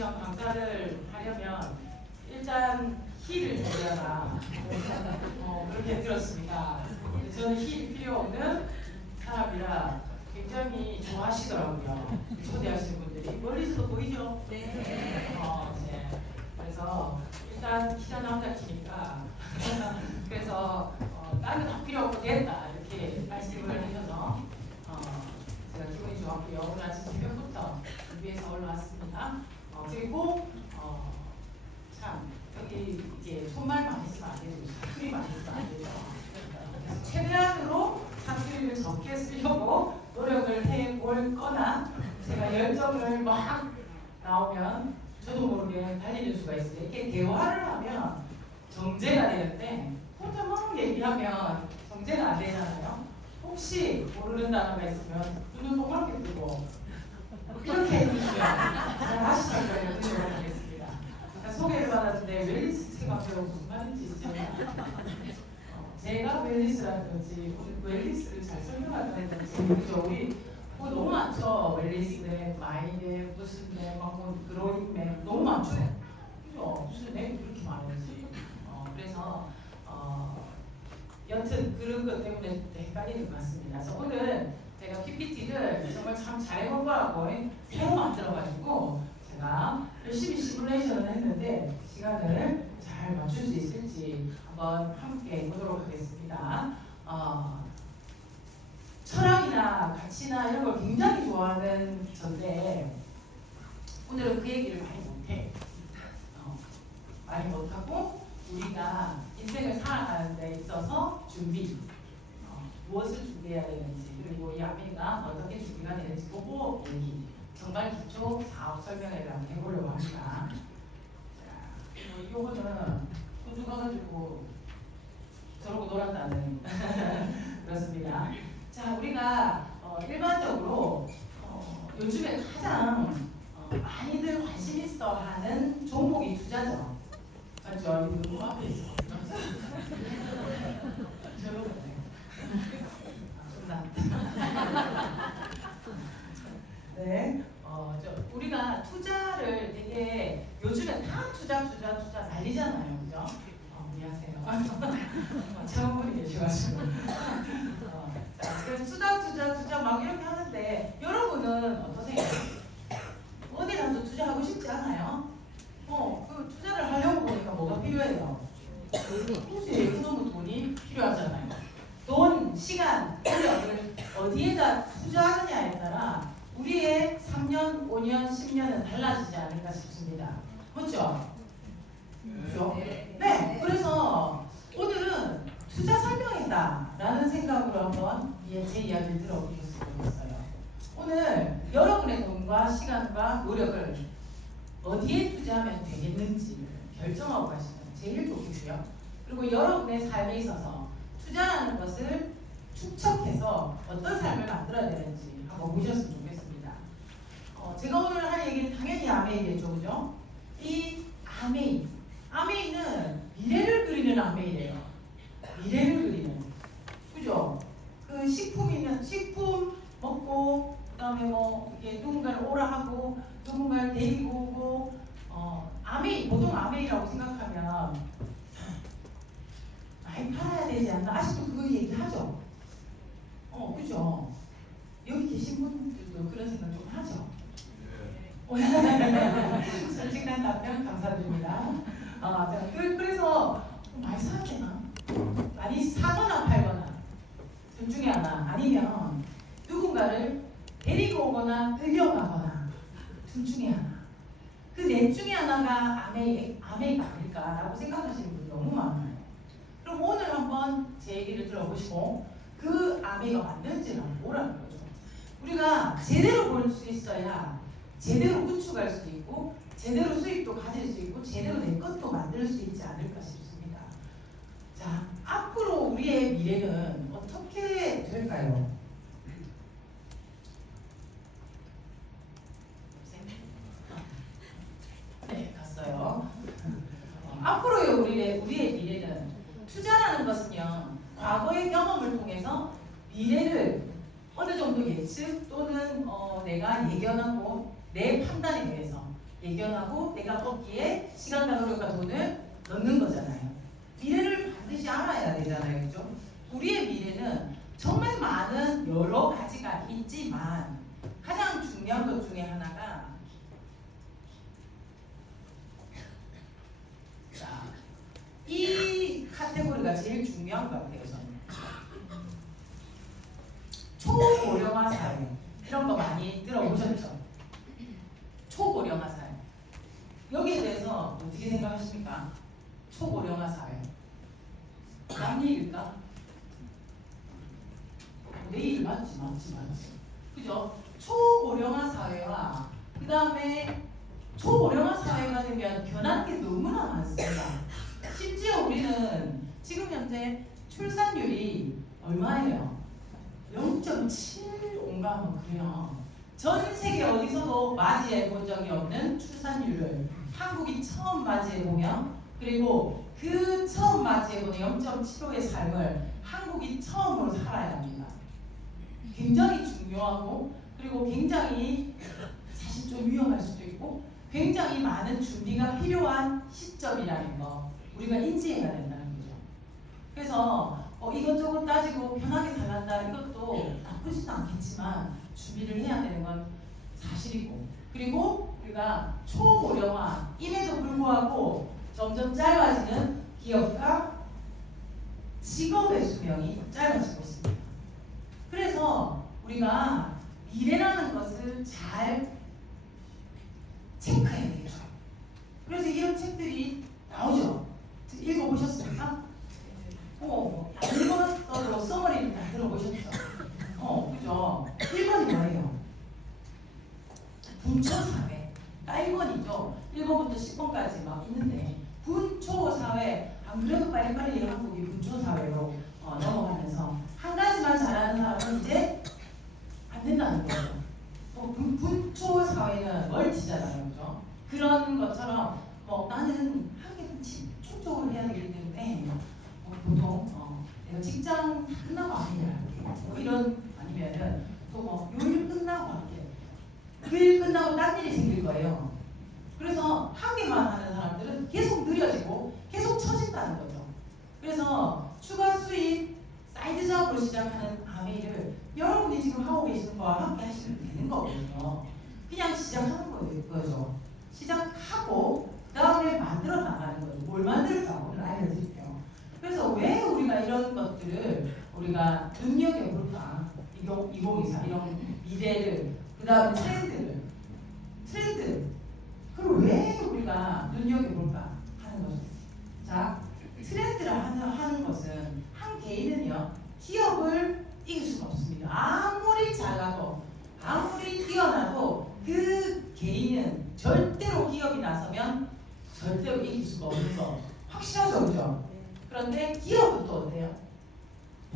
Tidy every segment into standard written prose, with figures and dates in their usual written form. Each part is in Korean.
시간 강좌를 하려면 일단 힐을 줘야 그렇게 들었습니다. 저는 힐 필요 없는 사람이라 굉장히 좋아하시더라고요. 초대하시는 분들이. 멀리서도 보이죠? 네. 그래서 일단 키가 남자 키니까 그래서 다른 거 다 필요 없고 됐다 이렇게 말씀을 하셔서 제가 기분이 좋았고요. 오늘 아침 새벽부터 준비해서 올라왔습니다. 그리고 참 여기 이제 손말 많이 쓰면 안 되죠. 사투리 많이 쓰면 안 되죠. 그래서 최대한으로 사투리를 적게 쓰려고 노력을 해볼 거나 제가 열정을 막 나오면 저도 모르게 달리는 수가 있어요. 이렇게 대화를 하면 정제가 되는데 혼자 막 얘기하면 정제가 안 되잖아요. 혹시 모르는 단어가 있으면 눈을 동그랗게 뜨고 이렇게 해주시면 잘 하시실 거예요. 노력을 하겠습니다. 소개를 받았는데 웰리스 생각해요. 무슨 말인지 제가 웰리스라든지 웰리스를 잘 설명할 뻔했는지 그죠? 우리 뭐 너무 많죠. 웰리스네, 마이네, 무슨네, 뭐 그로잉네 너무 많죠. 그죠? 무슨 네 그렇게 많은지. 그래서 여튼 그런 것 때문에 헷갈리는 것 같습니다. 그래서 오늘 제가 PPT를 정말 참 잘해볼 거라고 새로 만들어가지고 제가 열심히 시뮬레이션을 했는데 시간을 잘 맞출 수 있을지 한번 함께 보도록 하겠습니다. 철학이나 가치나 이런 걸 굉장히 좋아하는 저인데 오늘은 그 얘기를 많이 못해. 많이 못하고 우리가 인생을 살아가는 데 있어서 준비, 무엇을 준비해야 되는지 그리고 이 아미가 어떻게 준비가 되는지 보고 얘기 정말 기초 사업 설명회를 한번 해보려고 합니다. 자, 이거는 호주 가가지고 저러고 놀았다는 그렇습니다. 자, 우리가 일반적으로 요즘에 가장 많이들 관심 있어 하는 종목이 투자죠. 맞죠? 이거 앞에 있어. 저러고 네, 우리가 투자를 되게 요즘에 다 투자 난리잖아요, 그죠? 안녕하세요. 처음 분이 계셔가지고. 자, 그래서 투자 막 이렇게 하는데 여러분은 어떠세요? 어디라도 투자하고 싶지 않아요? 그 투자를 하려고 보니까 뭐가 필요해요? 굳이 그놈의 돈이 필요하잖아요. 돈, 시간, 노력을 어디에다 투자하느냐에 따라 우리의 3년, 5년, 10년은 달라지지 않을까 싶습니다. 맞죠? 그렇죠? 네, 그래서 오늘은 투자 설명회다라는 생각으로 한번 제 이야기를 들어보셨으면 좋겠어요. 오늘 여러분의 돈과 시간과 노력을 어디에 투자하면 되겠는지 결정하고 가시면 제일 좋겠고요. 그리고 여러분의 삶에 있어서 투자라는 것을 축적해서 어떤 삶을 만들어야 되는지 한번 보셨으면 좋겠습니다. 제가 오늘 할 얘기는 당연히 아메이겠죠, 그죠? 이 아메이는 미래를 그리는 아메이래요. 미래를 그리는, 그죠? 그 식품 먹고 그다음에 뭐 이게 누군가를 오라 하고 누군가를 데리고 오고 보통 아메이라고 생각하면 많이 팔아야 되지 않나? 아직도 그 얘기 하죠? 그죠? 여기 계신 분들도 그런 생각 좀 하죠? 솔직한 답변 감사드립니다. 그래서 많이 사야 되나? 많이 사거나 팔거나 둘 중에 하나 아니면 누군가를 데리고 오거나 끌려가거나 둘 중에 하나. 그 넷 중에 하나가 아메이가 아닐까라고 생각하시는 분이 너무 많아요. 그럼 오늘 한번 제 얘기를 들어보시고 그 아메이가 맞는지를 한번 보라는 거죠. 우리가 제대로 볼 수 있어야 제대로 구축할 수 있고 제대로 수익도 가질 수 있고 제대로 내 것도 만들 수 있지 않을까 싶습니다. 자, 앞으로 우리의 미래는 어떻게 될까요? 네, 갔어요. 앞으로의 우리의 미래는 투자라는 것은요, 과거의 경험을 통해서 미래를 어느 정도 예측 또는 내가 예견하고 내 판단에 대해서 예견하고 내가 거기에 시간과 노력과 돈을 넣는 거잖아요. 미래를 반드시 알아야 되잖아요. 그죠? 우리의 미래는 정말 많은 여러 가지가 있지만 가장 중요한 것 중에 하나가 자, 이 카테고리가 제일 중요한 것 같아요. 저는 초고령화 사회 이런 거 많이 들어보셨죠? 초고령화 사회 여기에 대해서 어떻게 생각하십니까? 초고령화 사회 남 얘기일까? 내일 맞지 그죠? 초고령화 사회와 그 다음에 초고령화 사회가 되면 변할 게 너무나 많습니다. 심지어 우리는 지금 현재 출산율이 얼마예요? 0.75인가 그래요. 전 세계 어디서도 맞이해 본 적이 없는 출산율을 한국이 처음 맞이해 보면, 그리고 그 처음 맞이해 보는 0.75의 삶을 한국이 처음으로 살아야 합니다. 굉장히 중요하고, 그리고 굉장히 사실 좀 위험할 수도 있고 굉장히 많은 준비가 필요한 시점이라는 거 우리가 인지해야 된다는 거죠. 그래서 이것저것 따지고 편하게 살란다 이것도 나쁘지는 않겠지만 준비를 해야 되는 건 사실이고, 그리고 우리가 초고령화임에도 불구하고 점점 짧아지는 기업과 직업의 수명이 짧아지고 있습니다. 그래서 우리가 미래라는 것을 잘 체크해야 되겠죠. 그래서 이런 책들이 나오죠. 읽어보셨습니까? 다 읽었어도 써머리를 다 들어보셨죠? 그죠? 1번이 뭐예요? 분초사회. 1번이죠. 1번부터 10번까지 막 있는데, 분초사회. 안 그래도 빨리빨리 한국이 분초사회로 넘어가면서 한 가지만 잘하는 사람은 이제 안 된다는 거죠. 분초사회는 멀티잖아요. 그죠? 그런 것처럼 나는 하긴 집중적으로 해야 되기 때문에 보통 내가 직장 끝나고 아니라 이런, 아니면은 또 요일 끝나고 할게. 그 일 끝나고 딴 일이 생길 거예요. 그래서 하기만 하는 사람들은 계속 느려지고 계속 처진다는 거죠. 그래서 추가 수입 사이드 작업으로 시작하는 아메이를 여러분이 지금 하고 계시는 거와 함께 하시면 되는 거거든요. 그냥 시작하는 거죠. 시작하고 그 다음에 만들어 나가는 거죠. 뭘 만들까 오늘 알려드릴게요. 그래서 왜 우리가 이런 것들을 우리가 눈여겨볼까? 2024 이런 미래를, 그 다음 트렌드 그걸 왜 우리가 눈여겨볼까 하는 거죠. 자, 트렌드를 하는 것은 한 개인은요 기업을 이길 수가 없습니다. 아무리 잘나도 아무리 뛰어나도 그 개인은 절대로 기업이 나서면 절대로 이길 수가 없는 거 확실하죠, 그죠? 그런데 기업은 또 어때요?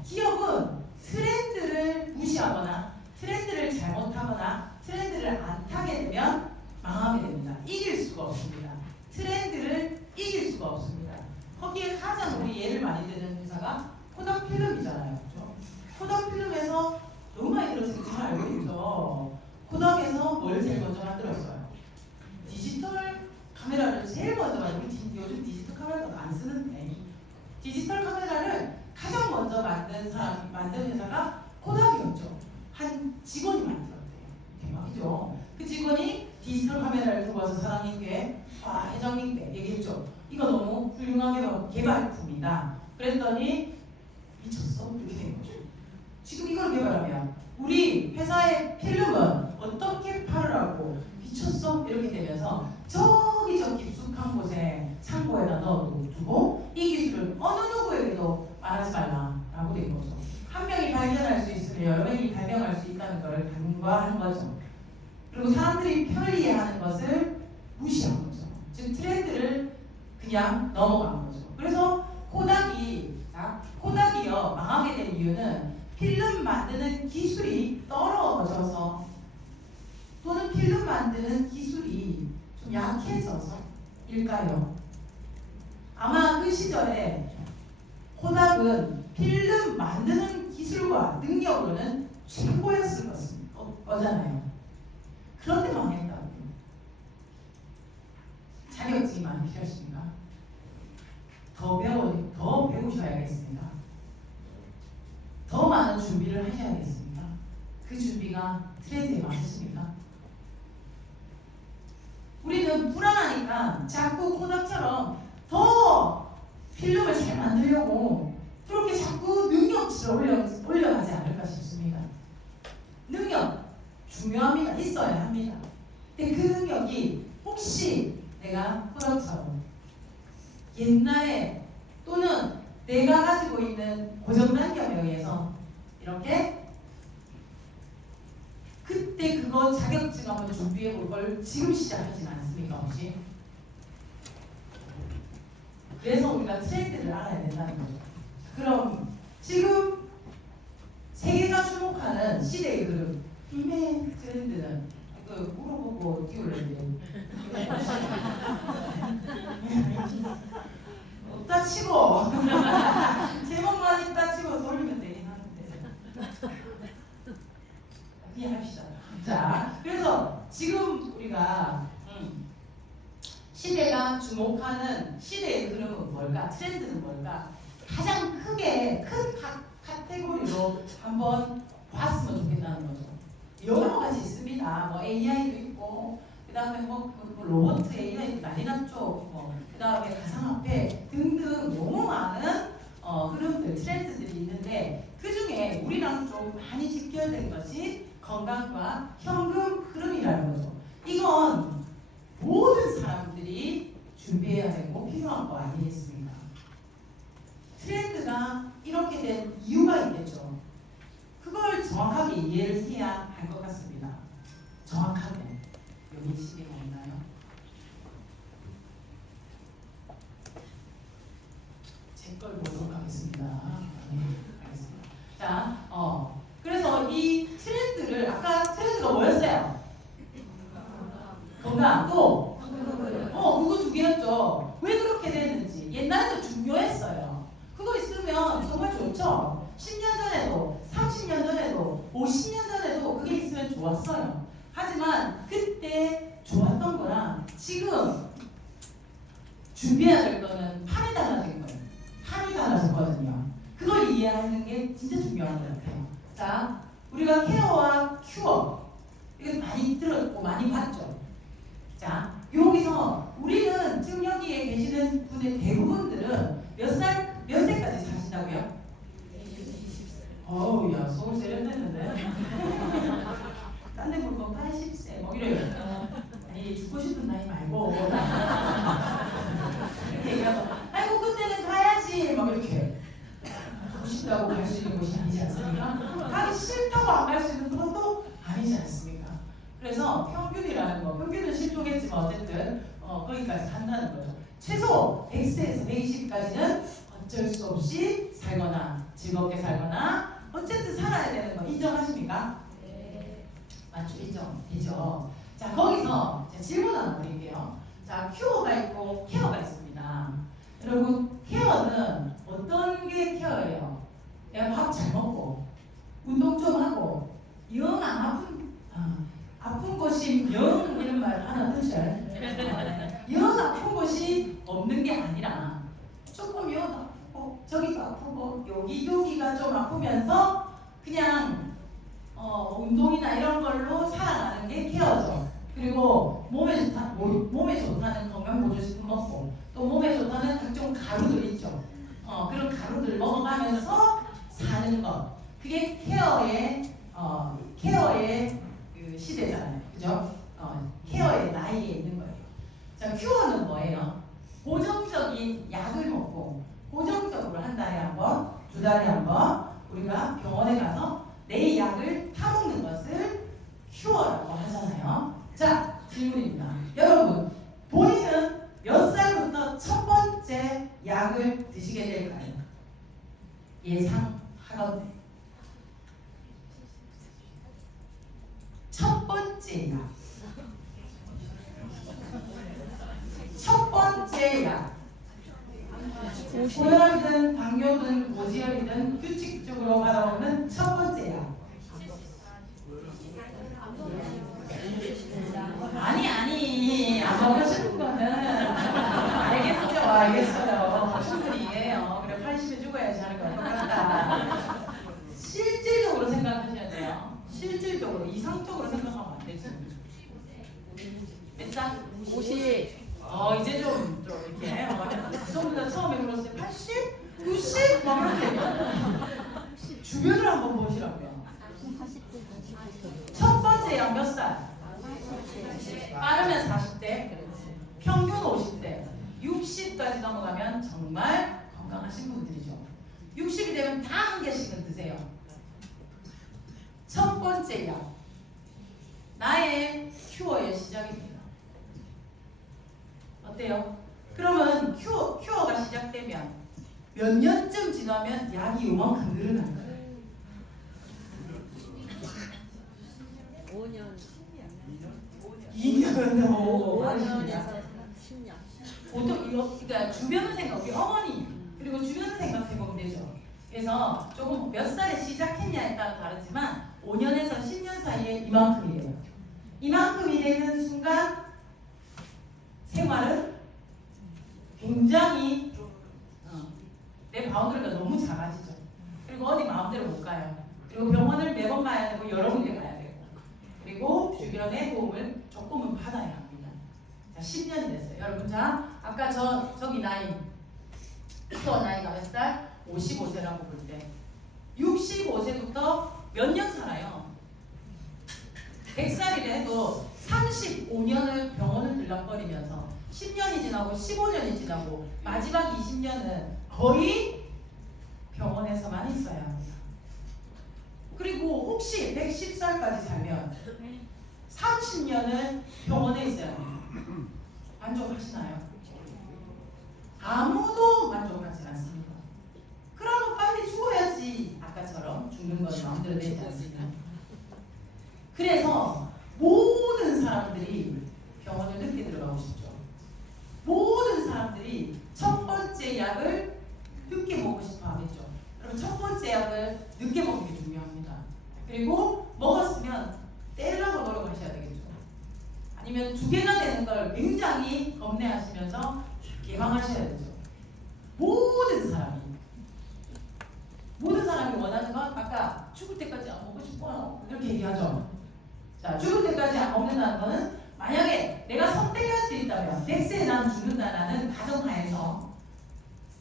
기업은 트렌드를 무시하거나 트렌드를 잘못하거나 트렌드를 안 타게 되면 망하게 됩니다. 이길 수가 없습니다. 트렌드를 이길 수가 없습니다. 거기에 가장 우리 예를 많이 드는 회사가 코닥필름이잖아요. 그렇죠? 코닥필름에서 너무 많이 들었으니까 잘 알고 있죠. 코닥에서 뭘 제일 먼저 만들었어요? 디지털 카메라를 제일 먼저 만들고, 요즘 디지털 카메라도 안 쓰는데 디지털 카메라를 가장 먼저 만든 회사가 코닥이었죠. 한 직원이 만들었대요. 대박이죠. 그 직원이 디지털 카메라를 두고 와서 사장님께 회장님께 얘기했죠. 이거 너무 훌륭한 개발품이다. 그랬더니 미쳤어? 이렇게 된 거죠. 지금 이걸 개발하면 우리 회사의 필름은 어떻게 팔으라고 미쳤어? 이렇게 되면서 저기 저 깊숙한 곳에 창고에다 넣어두고 이 기술을 어느 누구에게도 말하지 말라라고 된 거죠. 한 명이 발견할 수 있으면 여러 명이 발견할 수 있다는 걸 간과한 거죠. 그리고 사람들이 편리해하는 것을 무시한 거죠. 즉 트렌드를 그냥 넘어간 거죠. 그래서 코닥이요 망하게 된 이유는 필름 만드는 기술이 떨어져서, 또는 필름 만드는 기술이 좀 약해져서일까요? 아마 그 시절에 코닥은 필름 만드는 기술과 능력으로는 최고였을 거잖아요. 그런데 망했다고요. 필요하십니까? 더 배우셔야겠습니다. 더 많은 준비를 하셔야겠습니다. 그 준비가 트렌드에 맞으십니까? 우리는 불안하니까 자꾸 코닥처럼 더 필름을 잘 만들려고 그렇게 자꾸 능력치를 올려가지 않을까 싶습니다. 능력 중요합니다. 있어야 합니다. 근데 그 능력이 혹시 내가 코닥처럼 옛날에 또는 내가 가지고 있는 고정관념에 의해서 이렇게 그때 그거 자격증 한번 준비해 볼 걸 지금 시작하진 않습니까? 혹시? 그래서 우리가 트렌드를 알아야 된다는 거죠. 그럼 지금 세계가 주목하는 시대의 흐름, 이메일 트렌드는 물어보고 띄우려는데 없다 치고 제목만 있다 치고 돌리면 되긴 하는데 이해합시다. 자, 그래서 지금 우리가 시대가 주목하는 시대의 흐름은 뭘까? 트렌드는 뭘까? 가장 크게 큰 카테고리로 한번 봤으면 좋겠다는 거죠. 여러 가지 있습니다. 뭐 AI도 있고, 그 다음에 뭐 로봇 AI도 난리 났죠. 그 다음에 가상화폐 등등 너무 많은 흐름들, 트렌드들이 있는데 그 중에 우리랑 좀 많이 직결된 것이 건강과 현금 흐름이라는 거죠. 이건 모든 사람들이 준비해야 되고 필요한 거 아니겠습니까? 트렌드가 이렇게 된 이유가 있겠죠. 그걸 정확하게 이해를 해야 할 것 같습니다. 정확하게. 여기 시계가 있나요? 제 걸 보도록 하겠습니다. 네, 알겠습니다. 자, 그래서 이 트렌드를 아까 트렌드가 뭐였어요? 건강 또 그거 두 개였죠. 왜 그렇게 됐는지 옛날에도 중요했어요. 그거 있으면 정말 좋죠. 10년 전에도 30년 전에도 50년 전에도 그게 있으면 좋았어요. 하지만 그때 좋았던 거랑 지금 준비해야 될 거는 판이 달라진 거예요. 판이 달라졌거든요. 그걸 이해하는 게 진짜 중요한 것 같아요. 자, 우리가 케어와 큐어 이거 많이 들었고 많이 봤죠. 자, 여기서 우리는 지금 여기에 계시는 분의 대부분들은 몇 세까지 사신다고요? 어우, 야, 속을 세련됐는데? 딴 데 볼 거 80세, 뭐 이래요. 아니, 죽고 싶은 나이 말고. 이렇게 얘기하고, 아이고, 그때는 가야지. 막 이렇게. 가고 싶다고 갈 수 있는 곳이 아니지 않습니까? 가기 싫다고 안 갈 수 있는 것도 아니지 않습니까? 그래서 평균이라는 거, 평균은 실종했지만 어쨌든 거기까지 간다는 거죠. 최소 100세에서 120까지는 어쩔 수 없이 살거나 즐겁게 살거나 어쨌든 살아야 되는 거 인정하십니까? 네. 맞죠? 인정되죠? 자, 거기서 질문 하나 드릴게요. 자, 큐어가 있고 케어가 있습니다. 여러분, 케어는 어떤 게 케어예요? 내가 밥 잘 먹고 운동 좀 하고 영 안 아픈 것이 영 이런 말 하나 드셔요. 영 아픈 것이 없는 게 아니라 조금 영 아프고 저기도 아프고 여기가 좀 아프면서 그냥 운동이나 이런 걸로 살아가는 게 케어죠. 그리고 몸에 좋다는 건강보조식품 먹고 또 몸에 좋다는 각종 가루들 있죠. 그런 가루들 먹어가면서 사는 것. 그게 케어의 그 시대잖아요. 그죠? 케어의 나이에 있는 거예요. 자, 큐어는 뭐예요? 고정적인 약을 먹고 고정적으로 한 달에 한 번, 두 달에 한 번 우리가 병원에 가서 내 약을 타먹는 것을 큐어라고 하잖아요. 자, 질문입니다. 여러분, 본인은 몇 살부터 첫 번째 약을 드시게 될까요? 예상하건대. 첫 번째 약. 첫 번째 약. 고혈이든 당뇨든 고지혈이든 규칙적으로 받아오는 첫 번째 약. 아니 안 먹고 싶은 거는 숫자? 50. 이제 좀 이렇게 전부 다 처음에 물었을 때 80? 90? 막 이렇게 주변을 한번 보시라고요. 첫 번째 양 몇 살? 빠르면 40대, 평균 50대, 60까지 넘어가면 정말 건강하신 분들이죠. 60이 되면 다 한 개씩은 드세요. 첫 번째 약, 나의 큐어의 시작입니다. 어때요? 그러면 큐어가 시작되면 몇 년쯤 지나면 약이 요만큼 늘어난 거예요. 5년. 2년. 5년에서 10년. 보통 이거 그러니까 주변을 생각, 우리 어머니 그리고 주변을 생각해 보면 되죠. 그래서 조금 몇 살에 시작했냐에 따라 다르지만 5년에서 10년 사이에 이만큼이 돼요. 이만큼이 되는 순간 생활은 굉장히 내 바운드리가 너무 작아지죠. 그리고 어디 마음대로 못 가요. 그리고 병원을 매번 가야 되고 여러 군데 가야 되고 그리고 주변의 도움을 조금은 받아야 합니다. 자, 10년이 됐어요. 여러분, 자, 아까 저기 나이, 또 나이가 몇 살? 55세라고 볼 때 65세부터 몇 년 살아요? 100살이라 해도 35년을 병원을 들락거리면서 10년이 지나고 15년이 지나고 마지막 20년은 거의 병원에서만 있어야 합니다. 그리고 혹시 110살까지 살면 30년은 병원에 있어야 합니다. 만족하시나요? 아무도 만족하지 않습니다. 그러면 빨리 죽어야지. 아까처럼 죽는 건 마음대로 되지 않습니다. 그래서 모든 사람들이 병원을 늦게 들어가고 싶죠. 모든 사람들이 첫 번째 약을 늦게 먹고 싶어 하겠죠. 그럼 첫 번째 약을 늦게 먹는 게 중요합니다. 그리고 먹었으면 떼려고 노력하셔야 되겠죠. 아니면 두 개나 되는 걸 굉장히 겁내하시면서 예방하셔야 되죠. 모든 사람이 원하는 건 아까 죽을 때까지 안 먹고 싶어요. 이렇게 얘기하죠. 자, 죽을 때까지 안 먹는다는 거는 만약에 내가 선택할 수 있다면 100세에 난 죽는다라는 가정하에서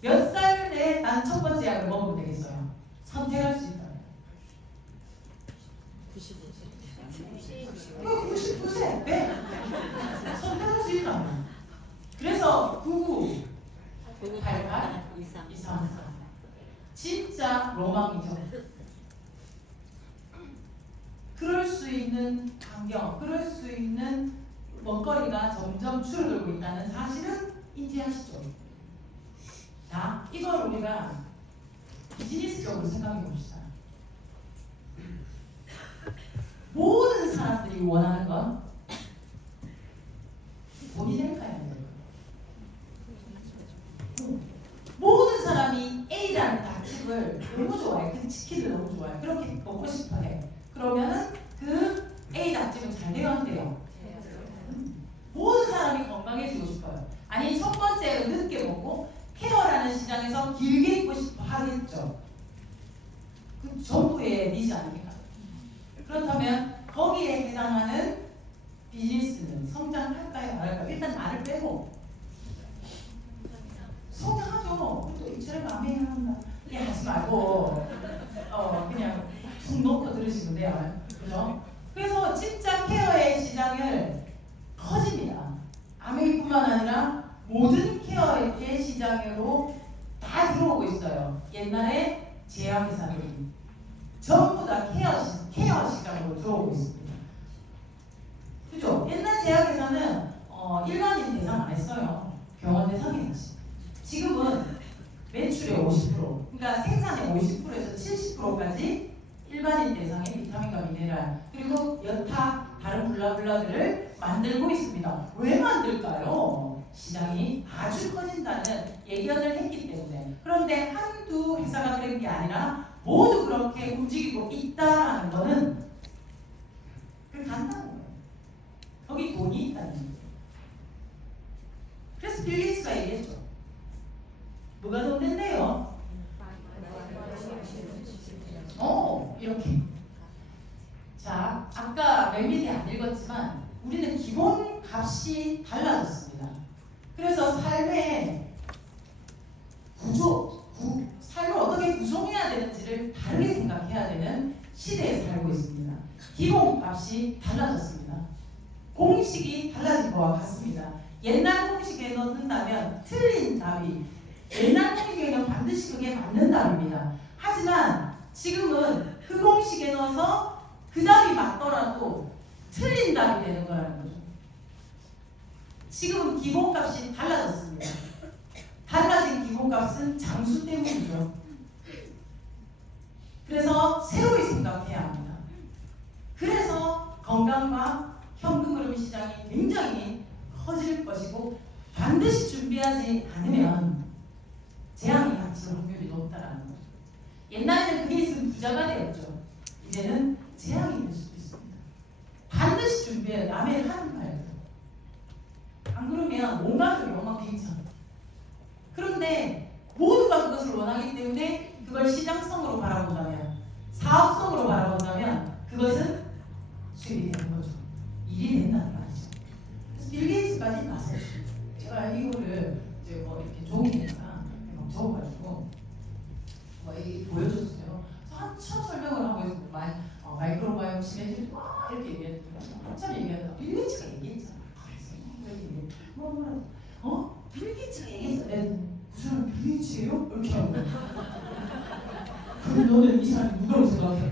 몇 살에 난 첫 번째 약을 먹으면 되겠어요? 선택할 수 있다면 99세. 네. 선택할 수 있다면. 그래서 99, 88, 23. 진짜 로망이죠. 그럴 수 있는 환경, 그럴 수 있는 먹거리가 점점 줄어들고 있다는 사실은 인지하시죠. 자, 이걸 우리가 비즈니스적으로 생각해 봅시다. 모든 사람들이 원하는 건 돈이 될까요? 안 될까요? 모든 사람이 A라는 닭집을 너무 좋아해. 그 치킨을 너무 좋아해. 그렇게 먹고 싶어 해. 그러면은 그 A 닭집은 잘 되어야 한대요. 모든 사람이 건강해지고 싶어요. 아니, 첫 번째로 늦게 먹고 케어라는 시장에서 길게 있고 싶어 하겠죠. 그 전부의 니즈 아닙니까? 그렇다면 거기에 해당하는 비즈니스는 성장할까요? 안 할까요? 일단 나를 빼고 성장하죠. 또 입체를 마음에 한다. 이게 하지 말고 그냥 툭 놓고 들으시면 돼요. 그죠? 그래서 진짜 케어의 시장을 커집니다. 아메리뿐만 아니라 모든 케어의 시장으로 다 들어오고 있어요. 옛날에 제약회사들이 전부 다 케어 시장으로 들어오고 있습니다. 그죠? 옛날 제약회사는 일반인 대상 안 했어요. 병원 대상이 했지. 지금은 매출의 50%, 그러니까 생산의 50%에서 70%까지 일반인 대상의 비타민과 미네랄 그리고 여타 다른 블라블라들을 만들고 있습니다. 왜 만들까요? 시장이 아주 커진다는 예견을 했기 때문에. 그런데 한두 회사가 그런 게 아니라 모두 그렇게 움직이고 있다는 거는 그게 간단한 거예요. 거기 돈이 있다는 거예요. 그래서 빌 게이츠가 얘기했죠. 뭐가 돈 된대요? 이렇게. 자, 아까 멜밀이 안 읽었지만 우리는 기본 값이 달라졌습니다. 그래서 삶의 삶을 어떻게 구성해야 되는지를 다르게 생각해야 되는 시대에 살고 있습니다. 기본값이 달라졌습니다. 공식이 달라진 것과 같습니다. 옛날 공식에 넣는다면 틀린 답이, 옛날 공식에는 반드시 그게 맞는 답입니다. 하지만 지금은 그 공식에 넣어서 그 답이 맞더라도 틀린 답이 되는 거라는 거죠. 지금은 기본값이 달라졌습니다. 달라진 기본값은 장수 때문이죠. 그래서 새로이 생각해야 합니다. 그래서 건강과 현금 흐름 시장이 굉장히 커질 것이고 반드시 준비하지 않으면 재앙이 닥칠 확률이 높다는 거죠. 옛날에는 그게 있으면 부자가 되었죠. 이제는 재앙이 될 수도 있습니다. 반드시 준비해야 남의 하는 말도. 안 그러면 온갖 소리 엉망진창. 그런데 모두가 그것을 원하기 때문에 그걸 시장성으로 바라본다면, 사업성으로 바라본다면 그것은 수입이 되는 거죠. 일이 된다는 말이죠. 그래서 빌 게이츠까지 나서요. 제가 이거를 이제 뭐 이렇게 종이에다가 막 적어가지고 뭐 이렇게 보여줬어요. 한참 설명을 하고 있고 마이크로바이옴 심해질 막 이렇게 얘기했더니 한참 얘기하다가 빌 게이츠가 얘기했잖아. 빌 게이츠가 얘기했어. 그 사람 빌 게이츠예요? 이렇게 하고. 그럼 너는 이 사람이 누구라고 생각해?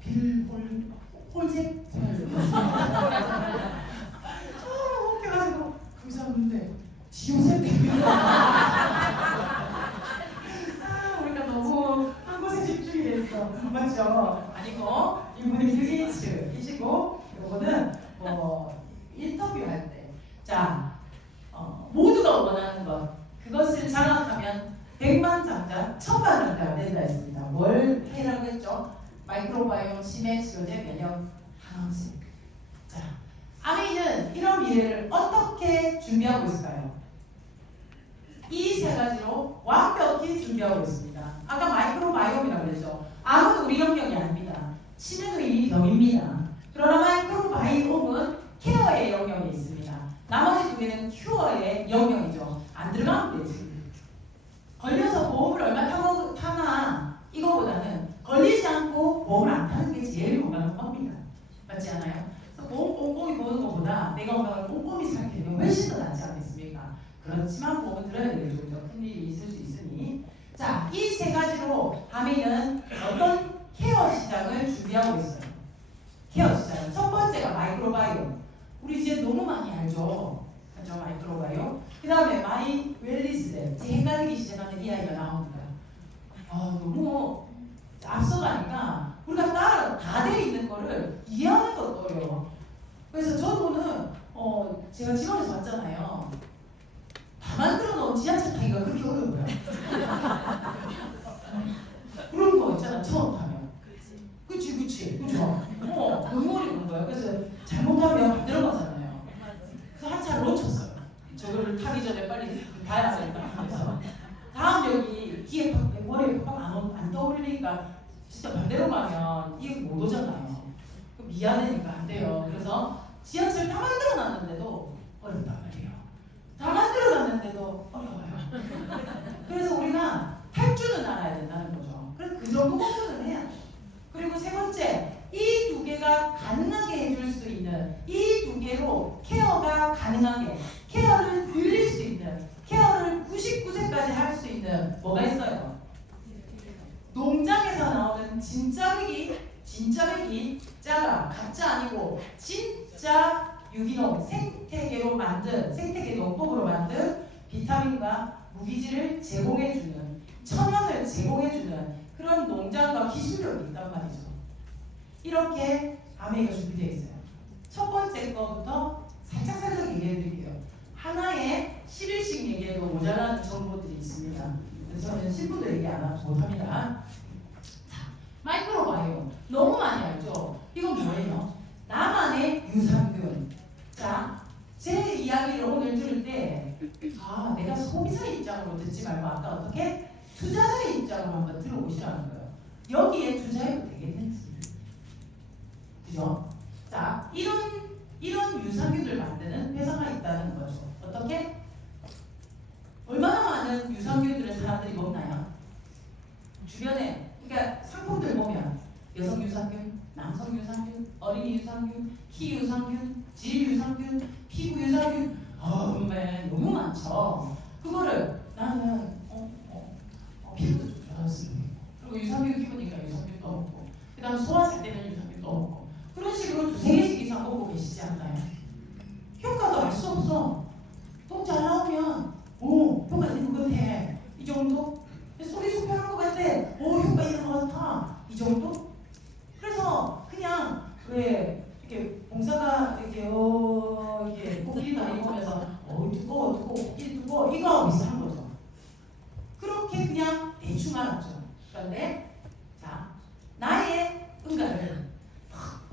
빌 홀잭? 처음 웃겨가지고 그 사람인데 지요셉 우리가 너무 한 곳에 집중이 됐어. 맞죠? 아니고 이분이 빌 게이츠이시고 이거는 인터뷰할 때 자 모두가 원하는 것 그것을 장악하면 100만 장자 1000만 장자가 된다 했습니다. 뭘 해라고 했죠? 마이크로바이옴, 치매, 치료제, 면역, 항암제. 자, 아메이는 이런 미래를 어떻게 준비하고 있을까요? 이 세 가지로 완벽히 준비하고 있습니다. 아까 마이크로바이옴이라고 그랬죠. 암은 우리 영역이 아닙니다. 치매는 이미 병입니다. 그러나 마이크로바이옴은 케어의 영역이 있습니다. 나머지 두 개는 큐어의 영역이죠. 안 들어가면 되지. 걸려서 보험을 얼마 타나 이거보다는 걸리지 않고 보험을 안 타는 게 제일 건강한 겁니다. 맞지 않아요? 그래서 보험 꼼꼼히 보는 것보다 내 건강을 꼼꼼히 살피는 게 훨씬 더 낫지 않겠습니까? 그렇지만 보험은 들어야 되겠죠. 큰일이 있을 수 있으니. 자, 이 세 가지로 하면은 어떤 케어 시장을 준비하고 있어요. 케어 시장. 첫 번째가 마이크로바이옴. 우리 이제 너무 많이 알죠. 그렇죠? 마이크로바이옴. 그 다음에 마이 웰리스. 제 헷갈리기 시작하는 이야기가 나옵니다. 너무 앞서가니까 우리가 따라 다 돼 있는 거를 이해하는 것도 어려워. 그래서 저도는 제가 지방에서 왔잖아요. 다 만들어 놓은 지하철 타기가 그렇게 어려워요. 그런 거 있잖아, 처음 타면. 그치. 그죠? 너무 어려운 거예요. 그래서 잘못하면 안 들어가잖아요. 그래서 한 차를 놓쳤어요. 저거를 타기 전에 빨리 봐야 되니까 하면서. 다음 여기 뒤에 머리에 안 떠올리니까 진짜 반대로 가면 이게 못 오잖아요. 미안하니까 안 돼요. 그래서 지하철 다 만들어 놨는데도 어렵단 말이에요. 다 만들어 놨는데도 어려워요. 그래서 우리가 할 줄은 알아야 된다는 거죠. 그래서 그 정도 공부는 해야 돼요. 그리고 세 번째, 이 두 개가 가능하게 해줄 수 있는 이 두 개로 케어가 가능하게 케어를 늘릴 수 있는 케어를 99세까지 할 수 있는 뭐가 있어요? 농장에서 나오는 진짜 베기 짜가 가짜 아니고 진짜 유기농 생태계 농법으로 만든 비타민과 무기질을 제공해주는 천연을 제공해주는 그런 농장과 기술력이 있단 말이죠. 이렇게 아메이가 준비되어 있어요. 첫 번째 거부터 살짝 얘기해드릴게요. 하나에 10일씩 얘기해도 모자라는 정보들이 있습니다. 그래서 저는 10분도 얘기 못합니다. 자, 마이크로바이옴 너무 많이 알죠? 이건 뭐예요? 나만의 유산균. 자, 제 이야기를 오늘 들을 때 내가 소비자의 입장으로 듣지 말고 아까 어떻게? 투자자의 입장으로 한번 들어보시라는 거예요. 여기에 투자해도 되겠는지. 그죠? 자, 이런 유산균을 만드는 회사가 있다는 거죠. 어떻게? 얼마나 많은 유산균들을 사람들이 먹나요? 주변에 그러니까 상품들 보면 여성 유산균, 남성 유산균, 어린이 유산균, 키 유산균, 질 유산균, 피부 유산균, 너무 많죠. 그거를 나는 피부도 좀 좋아졌으면 그리고 유산균 피부니까 유산균도 먹고 그다음 소화할 때는 유산균도 먹고 그런 식으로 두세 개씩 이상 먹고 계시지 않나요? 효과도 알 수 없어. 똥 잘 나오면 효과 있는 것 같아. 이 정도? 속이 속편한 것 같아. 효과 있는 것 같아. 이 정도? 그래서 그냥 왜 이렇게 봉사가 이렇게 이게 코끼리 다리 보면서 두꺼워 코끼리 두꺼워 이거하고 비슷한 거죠. 그렇게 그냥 대충 알았죠. 그런데 자 나의 응가를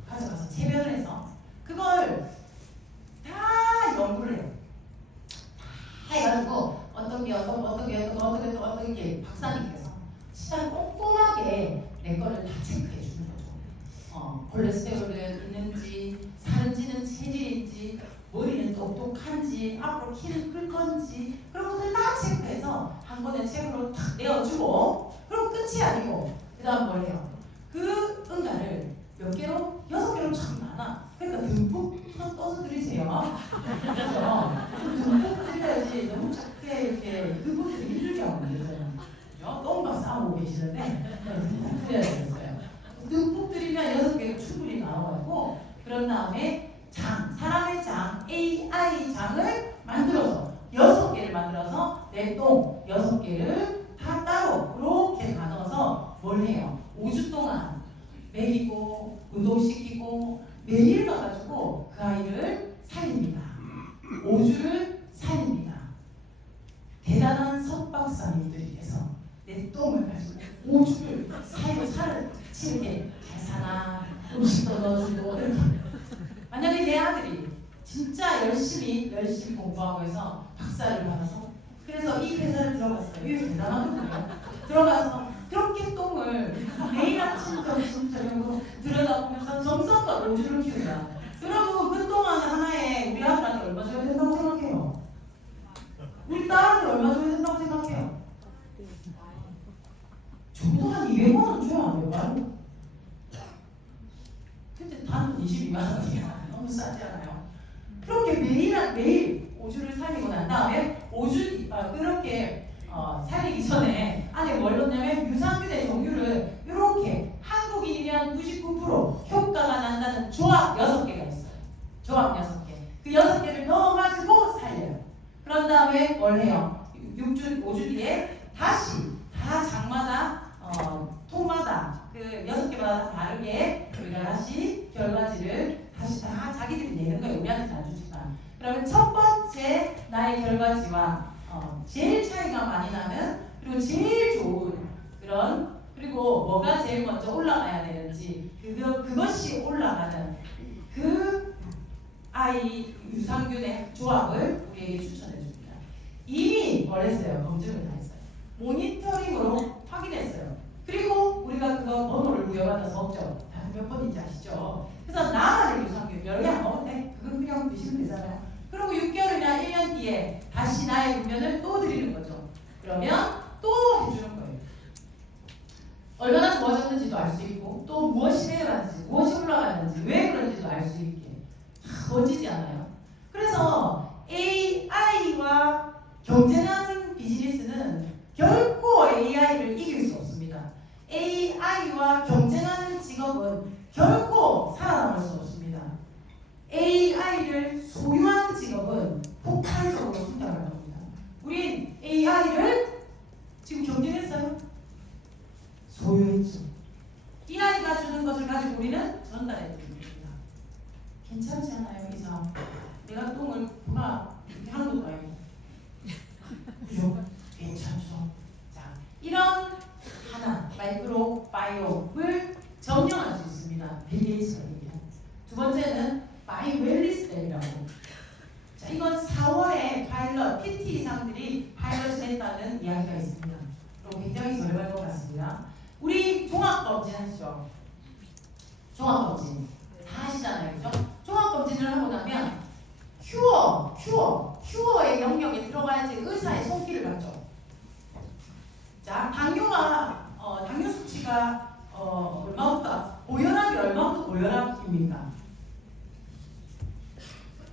가져가서 체별을 해서 그걸 다 연구를 해요. 다 해가지고 어떤 게 박사님께서 시간 꼼꼼하게 내 거를 다 체크해 주는 거죠. 콜레스테롤은 있는지, 살은 찌는 체질인지, 머리는 똑똑한지, 앞으로 키는 클 건지 그런 것들 다 체크해서 한 권의 책으로 탁 내어주고 그럼 끝이 아니고 그 다음 뭘 해요? 그 응가를 몇 개로? 6개로 참 많아. 그러니까 듬뿍 떠서 드리세요. 그렇죠? 듬뿍 드려야지 너무 작게 이렇게 그분들이 힘들게 하고 계세요. 그죠? 똥만 싸우고 계시는데 듬뿍 드려야 되겠어요. 듬뿍 드리면 6개가 충분히 나와가지고 그런 다음에 사람의 장, AI 장을 만들어서 6개를 만들어서 내 똥 6개를 다 따로 그렇게 나눠서 뭘 해요? 5주 동안 먹이고 운동시키고 매일 가가지고 그 아이를 살립니다. 5주를 살립니다. 대단한 석박사님들께서 내 똥을 가지고 5주를 살을 치르게 잘 사나 음식도 넣어주고 이렇게. 만약에 내 아들이 진짜 열심히 공부하고 해서 박사를 받아서 그래서 이 회사를 들어갔어요. 이게 대단하거든요. 들어가서 그렇게 똥을 매일 아침 점심 저녁으로 들여다보면서 정성껏 5주를 키운다. 여러분 그동안 하나에 우리 아들한테 얼마 줘야 된다고 생각해요? 우리 딸한테 얼마 줘야 된다고 생각해요? 적어도 한 200만 원 줘야 안 될까요? 근데 단 22만 원이야. 너무 싸지 않아요? 그렇게 매일 5주를 살리고 난 다음에 5주 그렇게 살리기 전에 안에 뭘 넣냐면 유산균의 종류를 이렇게 한국인이면 99% 효과가 난다는 조합 6개가 있어요. 조합 6개. 그 6개를 넣어가지고 살려요. 그런 다음에 뭘 해요? 5주 뒤에 다시 다 장마다 통마다 그 6개마다 다르게 우리가 다시 결과지를 다시 다 자기들이 내는 거예요. 우리한테는 안 주지만. 그러면 첫 번째 나의 결과지와 제일 차이가 많이 나는 그리고 제일 좋은 그런 그리고 뭐가 제일 먼저 올라가야 되는지 그것이 올라가는 그 아이 유산균의 조합을 우리에게 추천해 줍니다. 이미 뭘 했어요? 검증을 다 했어요. 모니터링으로 확인했어요. 그리고 우리가 그거 번호를 부여받아서 먹죠. 다 몇 번인지 아시죠? 그래서 나만의 유산균 여러 개 안 먹어도 돼. 그건 그냥 드시면 되잖아요. 그리고 6개월이나 1년 뒤에 다시 나의 분면을 또 드리는 거죠. 그러면 또 해주는 거예요. 얼마나 좋아졌는지도 알 수 있고 또 무엇이 내려갔는지 무엇이 올라갔는지 왜 그런지도 알 수 있게 멋지지 않아요? 그래서 AI와 경쟁하는 비즈니스는 결코 AI를 이길 수 없습니다. AI와 경쟁하는 직업은 결코 살아남을 수 없습니다. AI를 소유하는 직업은 폭발적으로 성장할 겁니다. 우린 AI를 지금 경쟁했어요? 소유했죠. 이 아이가 주는 것을 가지고 우리는 전달해 드립니다. 괜찮지 않아요, 이 사람? 내가 똥을 누가 이렇게 하는 것도 아니고. 그죠? 괜찮죠? 자, 이런 하나, 마이크로 바이옴을 점령할 수 있습니다. 빌 게이츠가 얘기한. 두 번째는 바이웰리스라고. 자, 이건 4월에 파일럿, PT 이상들이 파일럿을 했다는 이야기가 있습니다. 그리고 굉장히 저렴할 것 같습니다. 우리 종합검진 하시죠? 종합검진 다 하시잖아요, 그죠? 종합검진 검진을 하고 나면 큐어의 영역에 들어가야지 의사의 손길을 받죠. 자, 당뇨 수치가 얼마부터 고혈압이 얼마부터 고혈압입니까?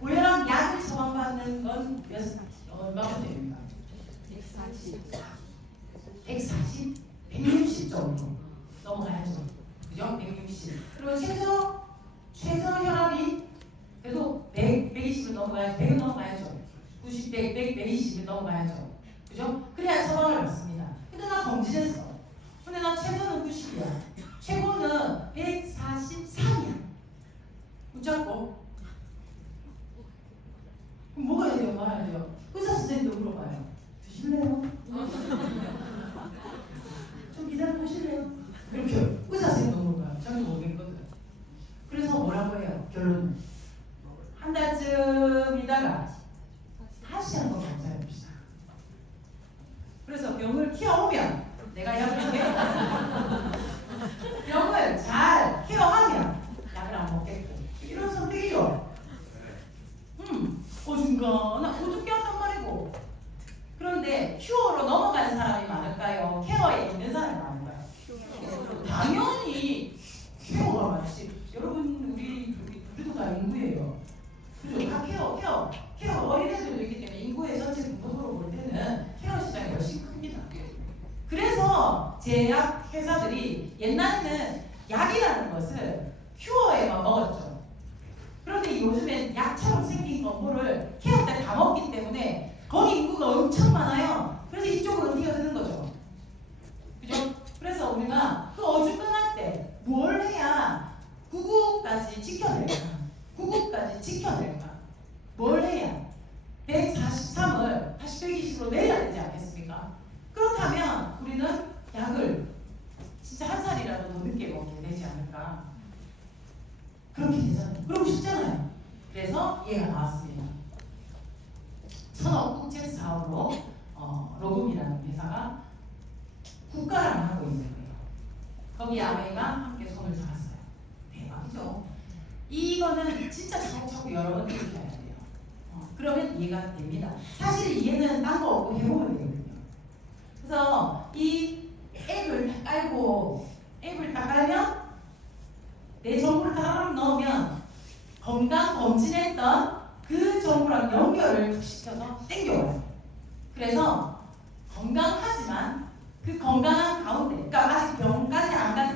고혈압 약을 처방받는 건 얼마부터 됩니까? 140, 160 정도 넘어가야죠. 그죠? 160. 그리고 최저 혈압이 그래도 120을 넘어가야죠. 100을 넘어가야죠. 90, 100, 120을 넘어가야죠. 그죠? 그래야 처방을 받습니다. 근데 나 검진했어. 근데 나 최저는 90이야. 최고는 143이야. 붙잡고. 그럼 뭐가 해야 돼요? 말아야 돼요? 의사 선생님도 물어봐요. 드실래요? 좀 기다려보실래요? 이렇게 의사 선생님도 물어봐요. 저는 모르겠거든. 그래서 뭐라고 해요? 결론은 한 달쯤 있다가 다시 한번 검사해봅시다. 그래서 병을 키워오면 내가 약을 할게. 병을 잘 케어하면 약을 안 먹겠고 이런 선택이죠. 어중간한 어둡게 한단 말이고. 그런데 큐어로 넘어가는 사람이 많을까요? 케어에 있는 사람이 많을까요? 당연히 케어가 많지. 여러분 우리도 다 인구예요. 그죠? 다 케어 어린애들도 있기 때문에 인구의 전체 분포로 볼 때는 케어 시장이 훨씬 큽니다. 그래서 제약 회사들이 옛날에는 약이라는 것을 큐어에만 먹었죠. 그런데 요즘엔 약처럼 생긴 건물을 케어 때 다 먹기 때문에 거기 인구가 엄청 많아요. 그래서 이쪽으로 뛰어드는 거죠. 그죠? 그래서 우리가 그 어중간할 때 뭘 해야 구국까지 지켜낼까? 뭘 해야 143을 다시 120으로 내려야 되지 않겠습니까? 그렇다면 우리는 약을 진짜 한 살이라도 더 늦게 먹게 되지 않을까? 그렇게 되잖아요. 그러고 싶잖아요. 그래서 얘가 나왔습니다. 천억 국제 사업으로 로금이라는 회사가 국가랑 하고 있는 거예요. 거기 아메이가 함께 손을 잡았어요. 대박이죠. 이거는 진짜 차곡차곡 여러 번 들으셔야 돼요. 그러면 이해가 됩니다. 사실 이해는 딴 거 없고 해보면 되거든요. 그래서 이 앱을 딱 깔면 내 정보를 다 넣으면 건강 검진했던 그 정보랑 연결을 시켜서 땡겨와요. 그래서 건강하지만 그 건강한 가운데, 그러니까 아직 병까지 안 간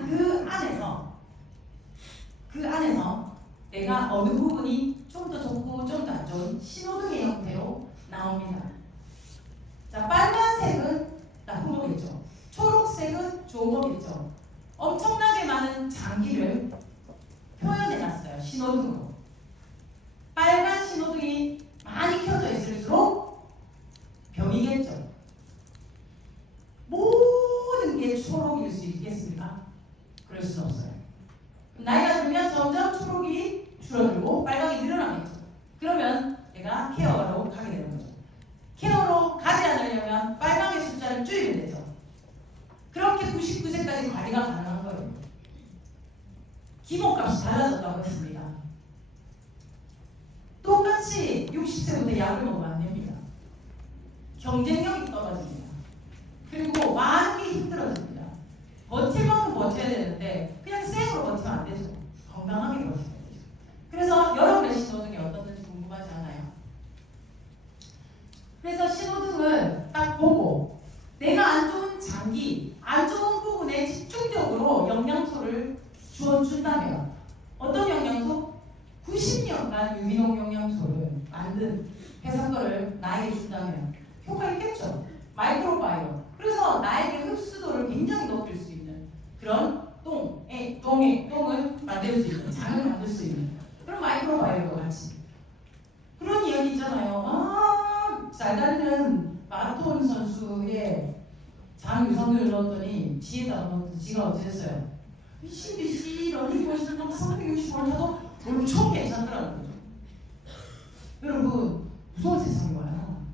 그 안에서 내가 어느 부분이 좀 더 좋고 좀 더 안 좋은 신호등의 형태로 나옵니다. 자, 빨간색은 나쁜 거겠죠. 초록색은 좋은 거겠죠. 엄청나게 많은 장기를 표현해놨어요. 신호등으로. 빨간 신호등이 많이 켜져 있을수록 병이겠죠. 모든 게 초록일 수 있겠습니까? 그럴 수는 없어요. 나이가 들면 점점 초록이 줄어들고 빨강이 늘어나겠죠. 그러면 내가 케어로 가게 되는 거죠. 케어로 가지 않으려면 빨강의 숫자를 줄이면 되죠. 그렇게 99세까지 관리가 가능한 거예요. 기본값이 달라졌다고 했습니다. 똑같이 60세부터 약을 먹으면 안 됩니다. 경쟁력이 떨어집니다. 그리고 많이 힘들어집니다. 버틸 만큼 버텨야 되는데 그냥 생으로 버티면 안 되죠. 건강하게 버텨야 되죠. 그래서 여러분의 신호등이 어떻는지 궁금하지 않아요? 그래서 신호등을 딱 보고 내가 안 좋은 장기, 안 좋은 부분에 집중적으로 영양소를 주어준다면 어떤 영양소? 90년간 유기농 영양소를 만든 회사 거를 나에게 준다면 효과 있겠죠. 마이크로바이옴. 그래서 나에게 흡수도를 굉장히 높일 수 있는 그런 똥을 만들 수 있는, 장을 만들 수 있는 그런 마이크로바이옴과 같이 그런 이야기 있잖아요. 잘 달리는 마라톤 선수의 장 유산균을 넣었더니 지에다 넣었더니 지가 어땠어요? 미친 러닝머신을 막 360을 타도 엄청 괜찮더라는 거죠. 여러분 무서운 세상이 와요.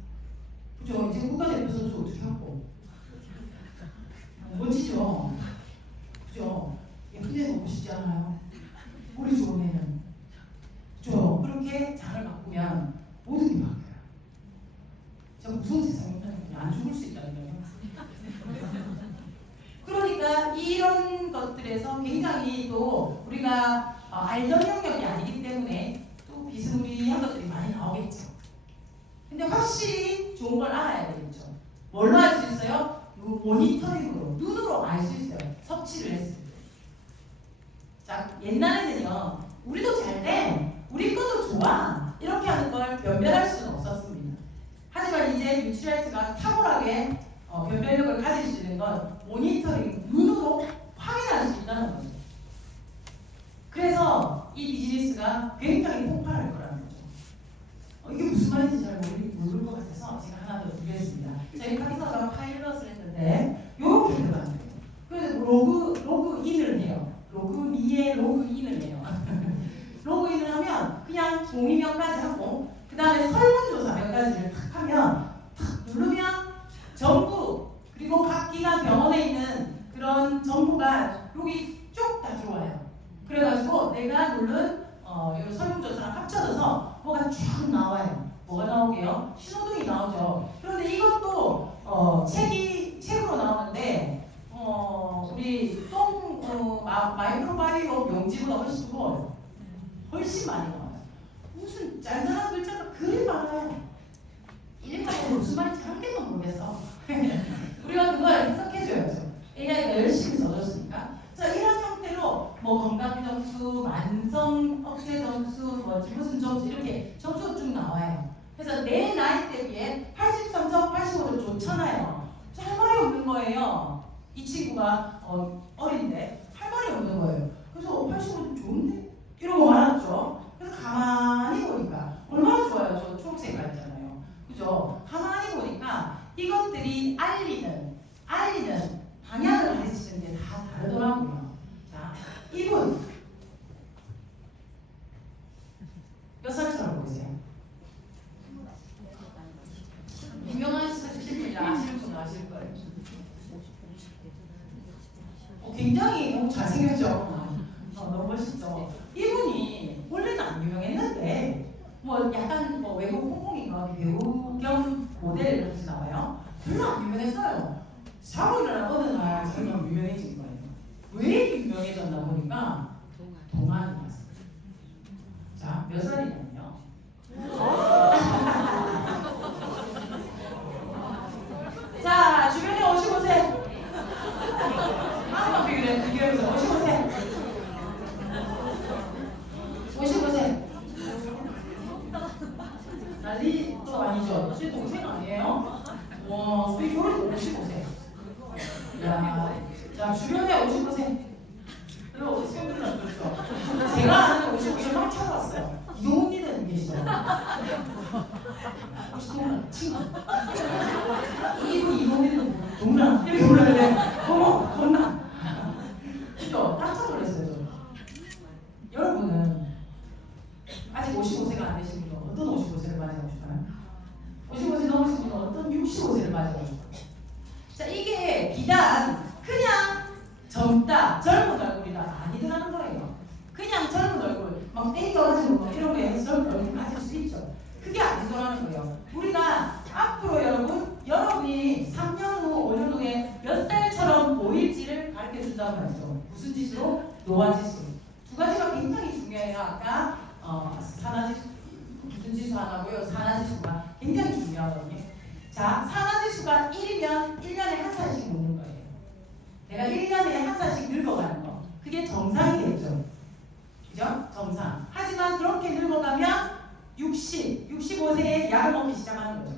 그죠? 이제 국가대표 선수 어떻게 하고 멋지죠? 그죠? 예쁜 애 보고 싶지 않아요? 머리 좋은 애는 그죠? 그렇게 장을 바꾸면 모든 게 바뀌어요. 저 무서운 세상이면 안 죽을 수 있다는 거예요. 그러니까 이런 것들에서 굉장히 또 우리가 알던 영역이 아니기 때문에 또 비스무리한 것들이 많이 나오겠죠. 근데 확실히 좋은 걸 알아야 되겠죠. 뭘로 알 수 있어요? 모니터링으로, 눈으로 알 수 있어요. 섭취를 했을 때. 자, 옛날에는요, 우리도 잘 돼, 우리 것도 좋아, 이렇게 하는 걸 변별할 수는 없었습니다. 하지만 이제 뉴트리아이트가 탁월하게 변별력을 가질 수 있는 건 모니터링, 눈으로 확인할 수 있다는 거죠. 그래서 이 비즈니스가 굉장히 폭발할 거라는 거죠. 이게 무슨 말인지 잘 모를 것 같아서 제가 하나 더 드리겠습니다. 저희 파트너가 파일럿을 했는데 이렇게 들어가는 거예요. 그래서 로그인을 해요. 로그미에 로그인을 해요. 로그인을 하면 그냥 종이 몇 가지 하고 그 다음에 설문조사 몇 가지를 탁 하면 탁 누르면 전부 그리고 각 기관 병원에 있는 그런 정보가 여기 쭉 다 들어와요. 그래가지고 내가 누른 이 설문조사랑 합쳐져서 뭐가 쭉 나와요. 뭐가 나오게요? 신호등이 나오죠. 그런데 이것도 책으로 나오는데 우리 마이크로바이옴 용지보다 훨씬 두꺼워요. 훨씬 많이 나와요. 무슨 짠짠한 글자가 그리 많아요. 읽어보면 무슨 말인지 한 개도 모르겠어. 우리가 그걸 해석해줘야죠. AI가 열심히 써줬으니까. 자, 이런 형태로 뭐 건강 점수, 만성 억제 점수, 뭐 무슨 점수 이렇게 점수가 쭉 나와요. 그래서 내 나이 대비에 83점, 85점 좋잖아요. 할 말이 없는 거예요. 이 친구가 어린데 할 말이 없는 거예요. 그래서 85점 좋은데? 이러고 말았죠. 그래서 가만히 보니까 얼마나 좋아요. 저 초록색깔 있잖아요. 그죠? 가만히 보니까 이것들이 알리는 방향을 가르치는 게 다 다르더라고요. 자, 이분 몇 살처럼 보이세요? 유명한 스타일이 아시는 분 아실 거예요. 굉장히 잘생겼죠. 너무 멋있죠. 이분이 원래는 안 유명했는데 뭐 약간 외국 홍콩인가 배우 겸 모델 같이 나와요. 별로 안 유명했어요. 자고 일어나 어느 날 정말 유명해진 거예요. 왜 유명해졌나 보니까 동안이었어요. 자, 몇 살이냐면요. 자, 주변에 55세. 한번 비교해보세요. 55세. 55세. 난리 또 아니죠. 제 동생 아니에요? 와, 우리 결혼 55세. 야, 자, 주변에 55세. 그리고 어디 친구들은 그렇죠. 제가 아는 55세 막 찾아왔어요. 이동훈이는 계시죠? 혹시 동훈아, 친구? 이동훈이는 동훈아, 이렇게 불러야 어머, 동훈아. 그죠? 깜짝 놀랐어요, 저. 여러분은 아직 55세가 안 되신 분은 어떤 55세를 맞이하고 싶어요? 55세 넘으신 분은 어떤 65세를 맞이하고 싶어요? 자, 이게 비단 그냥 젊은 얼굴이다 아니더라는 거예요. 그냥 젊은 얼굴, 막 땡겨가지고 뭐 이런 거에 해서 젊은 얼굴 가질 수 있죠. 그게 아니더라는 거예요. 우리가 앞으로 여러분이 3년 후, 5년 후에 몇 살처럼 보일지를 가르쳐 준다고 하죠. 무슨 지수로? 노화 지수. 두 가지가 굉장히 중요해요. 아까 산화지수, 무슨 지수 하나고요. 산화지수가 굉장히 중요하거든요. 자, 산화지수가 1이면 1년에 한 살씩 먹는 거예요. 내가 1년에 한 살씩 늙어가는 거. 그게 정상이겠죠. 그죠? 정상. 하지만 그렇게 늙어가면 65세에 약을 먹기 시작하는 거죠.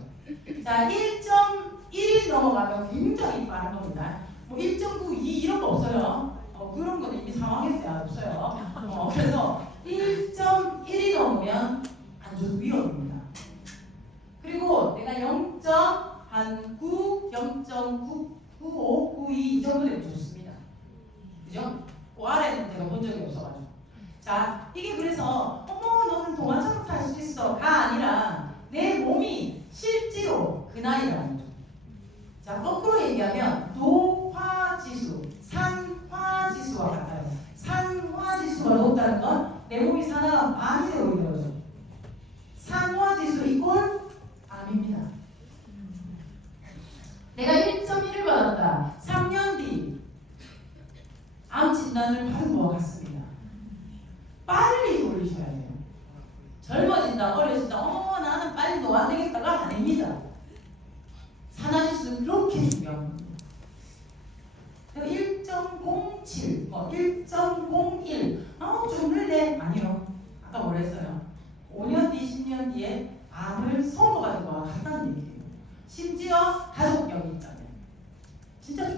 자, 1.1이 넘어가면 굉장히 빠른 겁니다. 뭐 1.9, 2 이런 거 없어요. 그런 거는 이미 상황했어요. 없어요. 그래서 1.1이 넘으면 아주 위험입니다. 그리고 내가 0.9, 0.995, 92 이 정도 되면 좋습니다. 그죠? 그 아래는 제가 본 적이 없어가지고. 자, 이게 그래서 어머 너는 동안처럼 살 수 있어가 아니라 내 몸이 실제로 그 나이라는 거죠. 자, 거꾸로 얘기하면 노화지수, 산화지수와 같아요. 산화지수가 높다는 건 내 몸이 산화가 많이 되고 있는 거죠.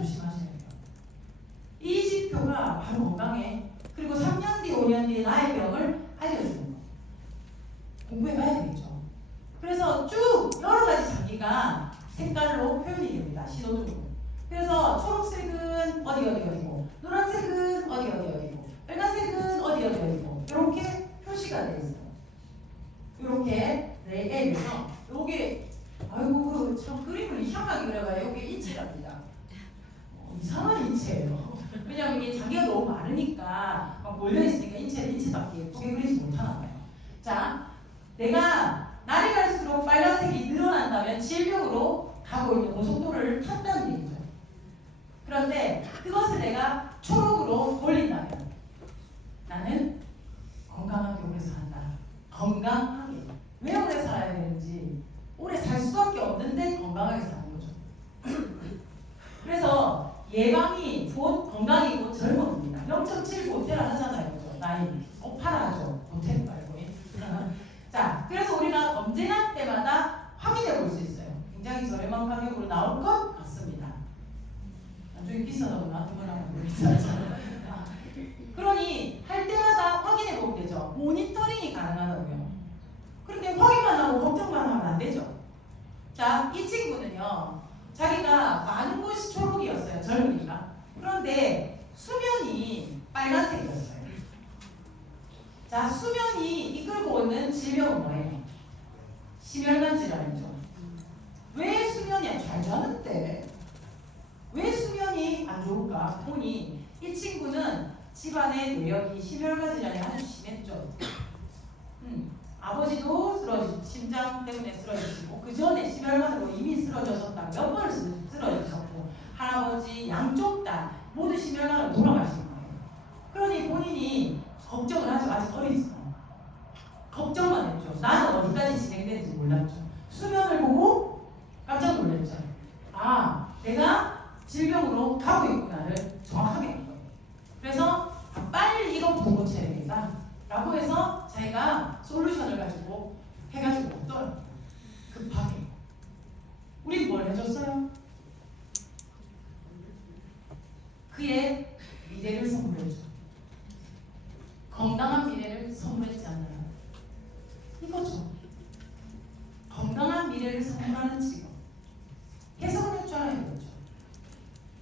조심하셔야 돼요. 이 지표가 바로 건강에, 그리고 3년 뒤, 5년 뒤에 나의 병을 알려주는 거. 공부해봐야 되겠죠. 그래서 쭉 여러 가지 장기가 색깔로 표현이 됩니다. 신호등으로. 그래서 초록색은 어디고, 노란색은 어디고, 빨간색은 어디고, 이렇게 표시가 되어 있어요. 이렇게 네 앱에서 요게 아이고 참 그림을 이상하게 그려봐요. 요게 인체랍니다. 이상한 인체예요. 왜냐면 이게 장기가 너무 많으니까 막 몰려있으니까 인체를 인체답게 예쁘게 그리지 못하나 봐요. 자, 내가 날이 갈수록 빨간색이 늘어난다면 질병으로 가고 있는 고속도로를 탔다는 얘기죠. 그런데 그것을 내가 초록으로 돌린다면 나는 건강하게 오래 산다. 건강하게. 왜 오래 살아야 되는지, 오래 살 수밖에 없는데 건강하게 사는 거죠. 그래서 예방이 곧 건강이 곧 젊어집니다. 0.7 고테라 하잖아요. 그죠? 나이 오파라죠. 고테 말고. 자, 그래서 우리가 검진할 때마다 확인해 볼 수 있어요. 굉장히 저렴한 가격으로 나올 것 같습니다. 나중에 비싸다고 나한테 말하면 비싸죠. 그러니 할 때마다 확인해 보면 되죠. 모니터링이 가능하다고요. 그런데 확인만 하고 걱정만 하면 안 되죠. 자, 이 친구는요. 자기가 많은 곳이 초록이었어요. 젊으니까. 그런데 수면이 빨간색이었어요. 자, 수면이 이끌고 오는 질병은 뭐예요? 심혈관 질환이죠. 왜 수면이 잘 자는데 왜 수면이 안 좋을까? 보니 이 친구는 집안의 내역이 심혈관 질환이 아주 심했죠. 아버지도 심장 때문에 쓰러지시고 그 전에 심혈관으로 이미 쓰러졌었다. 몇 번을 쓰러지셨고 할아버지 양쪽 딸 모두 심혈관으로 돌아가신 거예요. 그러니 본인이 걱정을 하죠. 아직 어리죠. 걱정만 했죠. 나는 어디까지 진행되는지 몰랐죠. 수면을 보고 깜짝 놀랐죠. 아, 내가 질병으로 가고 있구나를 정확하게 한 거예요. 그래서 빨리 이것부터 고쳐야 되겠다 라고 해서 자기가 솔루션을 가지고 해가지고 없더라고요. 급하게. 우리 뭘 해줬어요? 그의 미래를 선물해줘. 건강한 미래를 선물했지 않나요? 이거죠. 건강한 미래를 선물하는 직업. 해석을 할 줄 알아야 되죠.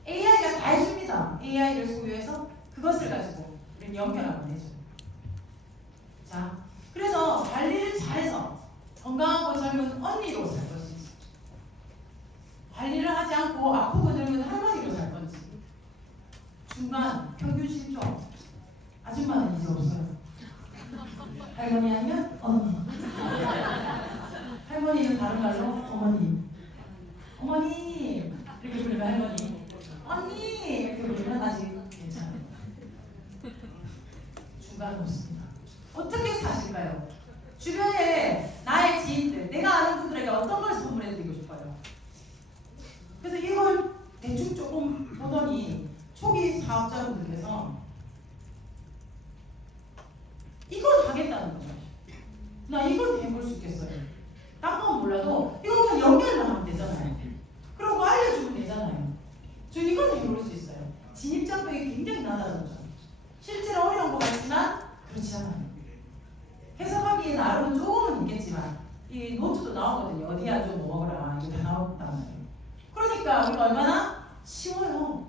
AI가 다 해줍니다. AI를 소유해서 그것을 가지고 우리는 연결하면 되죠. 자, 그래서 관리를 잘해서 건강하고 젊은 언니로 살 것인지, 관리를 하지 않고 아프고 늙은 할머니로 살 건지, 중간 평균 실종 아줌마는 이제 없어요. 할머니 아니면 언니. 할머니는 다른 말로 어머니. 어머니 이렇게 부르면 할머니. 언니 이렇게 부르면 아직 괜찮아요. 중간은 없습니다. 어떻게 사실까요? 주변에 나의 지인들, 내가 아는 분들에게 어떤 걸 선물해드리고 싶어요? 그래서 이걸 대충 조금 보더니 초기 사업자분들께서 이걸 하겠다는 거죠. 나 이걸 해볼 수 있겠어요. 딴 건 몰라도 이거 그냥 연결만 하면 되잖아요. 그러고 알려주면 되잖아요. 저 이걸 해볼 수 있어요. 진입장벽이 굉장히 낮아졌죠. 실제로 어려운 것 같지만 그렇지 않아요. 해석하기에 나름은 조금은 있겠지만 이 노트도 나오거든요. 어디야 좀 먹어라. 이거 다 나온단 말이에요. 그러니까 우리가 얼마나 쉬워요.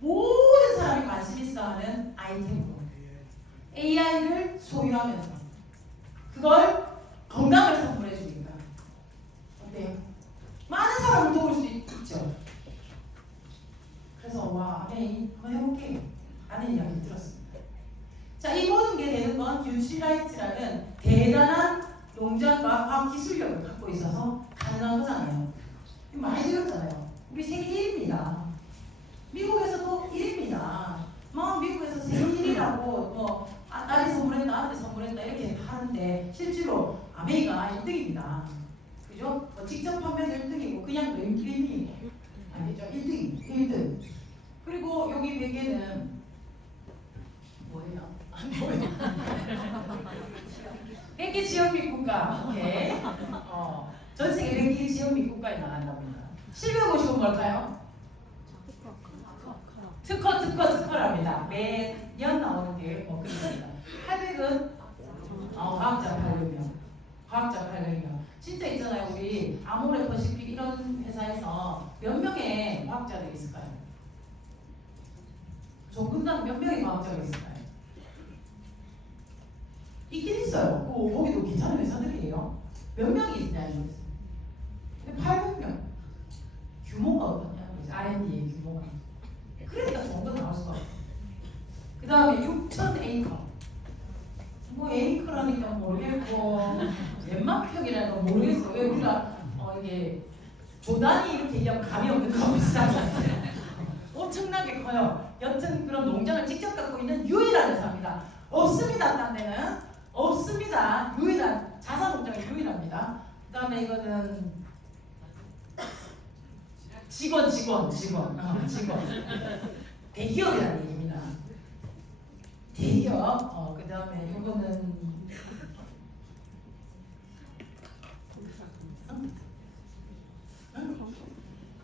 모든 사람이 관심 있어 하는 아이템으로 AI를 소유하면서 그걸 건강을 선물해 주니까 어때요? 많은 사람을 도울 수 있죠. 그래서 와, 네, 한번 해볼게요. 라는 이야기 들었습니다. 자, 이 모든 게 되는 건 뉴트리라이트라는 대단한 농장과 과학 기술력을 갖고 있어서 가능한 거잖아요. 많이 들었잖아요. 우리 세계 1위입니다. 미국에서도 1위입니다. 뭐 미국에서 세계 1위라고 뭐 딸이 선물했다, 아들이 선물했다 이렇게 하는데 실제로 아메이가 1등입니다. 그죠? 뭐 직접 판매도 1등이고 그냥도 1등이고 알겠죠? 1등. 그리고 여기 베개는 뭐예요? 백기 지역 및 국가. 오케이. 전 세계 백기 지역 및 국가에 나간답니다. 750은 뭘까요? 특허랍니다. 매년 나오는 게 뭐 그렇습니다. 800은 과학자 800명. 과학자 800명. 진짜 있잖아요. 우리 아모레 퍼시픽 이런 회사에서 몇 명의 과학자들이 있을까요? 종근당 몇 명의 과학자가 있을까요? 있긴 있어요. 거기도 괜찮은 회사들이에요. 몇 명이 있냐는 거죠. 800명. 규모가 어떠냐? R&D의 규모가. 그러니까 좋은 거 나올 수가 없어요. 그 다음에 6,000 에이커. 뭐 에이커라니까 모르겠고 몇만 평이라는 건 모르겠어요. 왜 우리가 이게 조단이 이렇게 얘기하면 감이 없는 거 비슷하잖아요. 엄청나게 커요. 여튼 그런 농장을 직접 갖고 있는 유일한 회사입니다. 없습니다. 딴 데는 없습니다. 유일한 자사 농장이 유일합니다. 그 다음에 이거는 직원. 대기업이라는 얘기입니다. 대기업. 그 다음에 이거는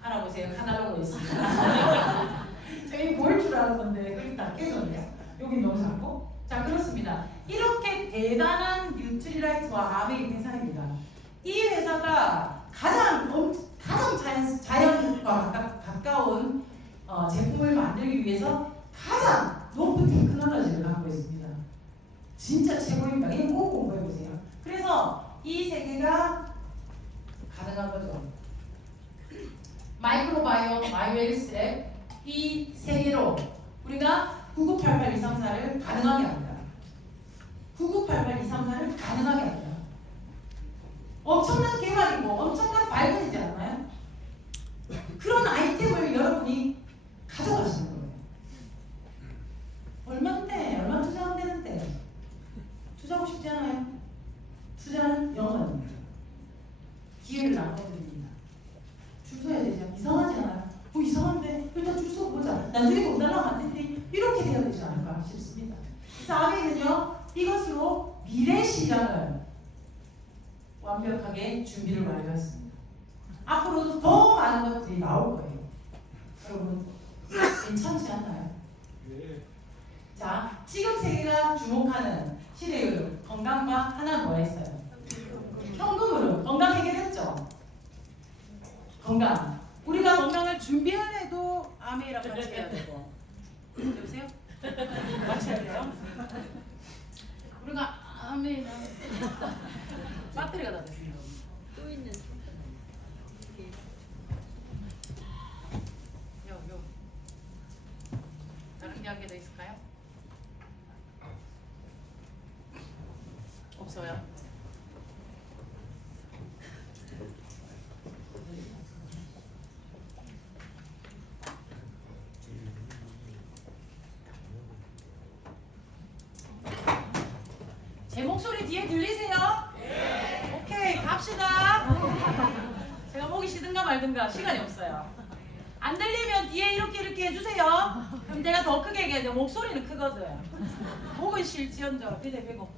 알아보세요. 카달로그 있습니다. 저희 보일 줄 알았는데 그게 다 깨졌네요. 여기 너무 작고. 자, 그렇습니다. 이렇게 대단한 뉴트리라이트와 아메이 회사입니다. 이 회사가 가장 자연과 가까운 제품을 만들기 위해서 가장 높은 테크놀로지를 갖고 있습니다. 진짜 최고입니다. 이거 꼭 공부해보세요. 그래서 이 세계가 가능한 거죠. 마이크로바이옴, 바이오엑스트랙 이 세 개로 우리가 9988234를 가능하게 합니다. 9988234를 가능하게 합니다. 엄청난 개발이고 엄청난 발견이지 않나요? 그런 아이템을 여러분이 가져가시는 거예요. 얼마인데? 얼마 투자하면 되는데? 투자하고 싶지 않아요? 투자는 영원입니다. 기회를 나눠드립니다. 줄 서야 되죠. 이상하지 않아요? 이상한데 일단 줄 서보자. 나중에 돈 달라고 안 되는데 이렇게 돼야 되지 않을까 싶습니다. 그래서 아메는요 이것으로 미래 시장을 완벽하게 준비를 완료했습니다. 앞으로도 더 많은 것들이 나올 거예요. 여러분 괜찮지 않나요? 자, 지금 세계가 주목하는 시대의 건강과 하나는 뭐 했어요? 현금으로 건강 해결했죠. 건강. 우리가 건강을 준비하려도 아메이랑 같이 해야 되고. 여보세요? 같이 해야 돼요? 우리가 아메이랑 배터리가 다 됐어요. 또 있는. 요. 다른 이야기 더 있을까요? 없어요. 제 목소리 뒤에 들리세요? 네. 오케이, 갑시다. 제가 보기 싫든가 말든가 시간이 없어요. 안 들리면 뒤에 이렇게 해주세요. 그럼 내가 더 크게 얘기해요. 목소리는 크거든. 목은 실지언정. 대고.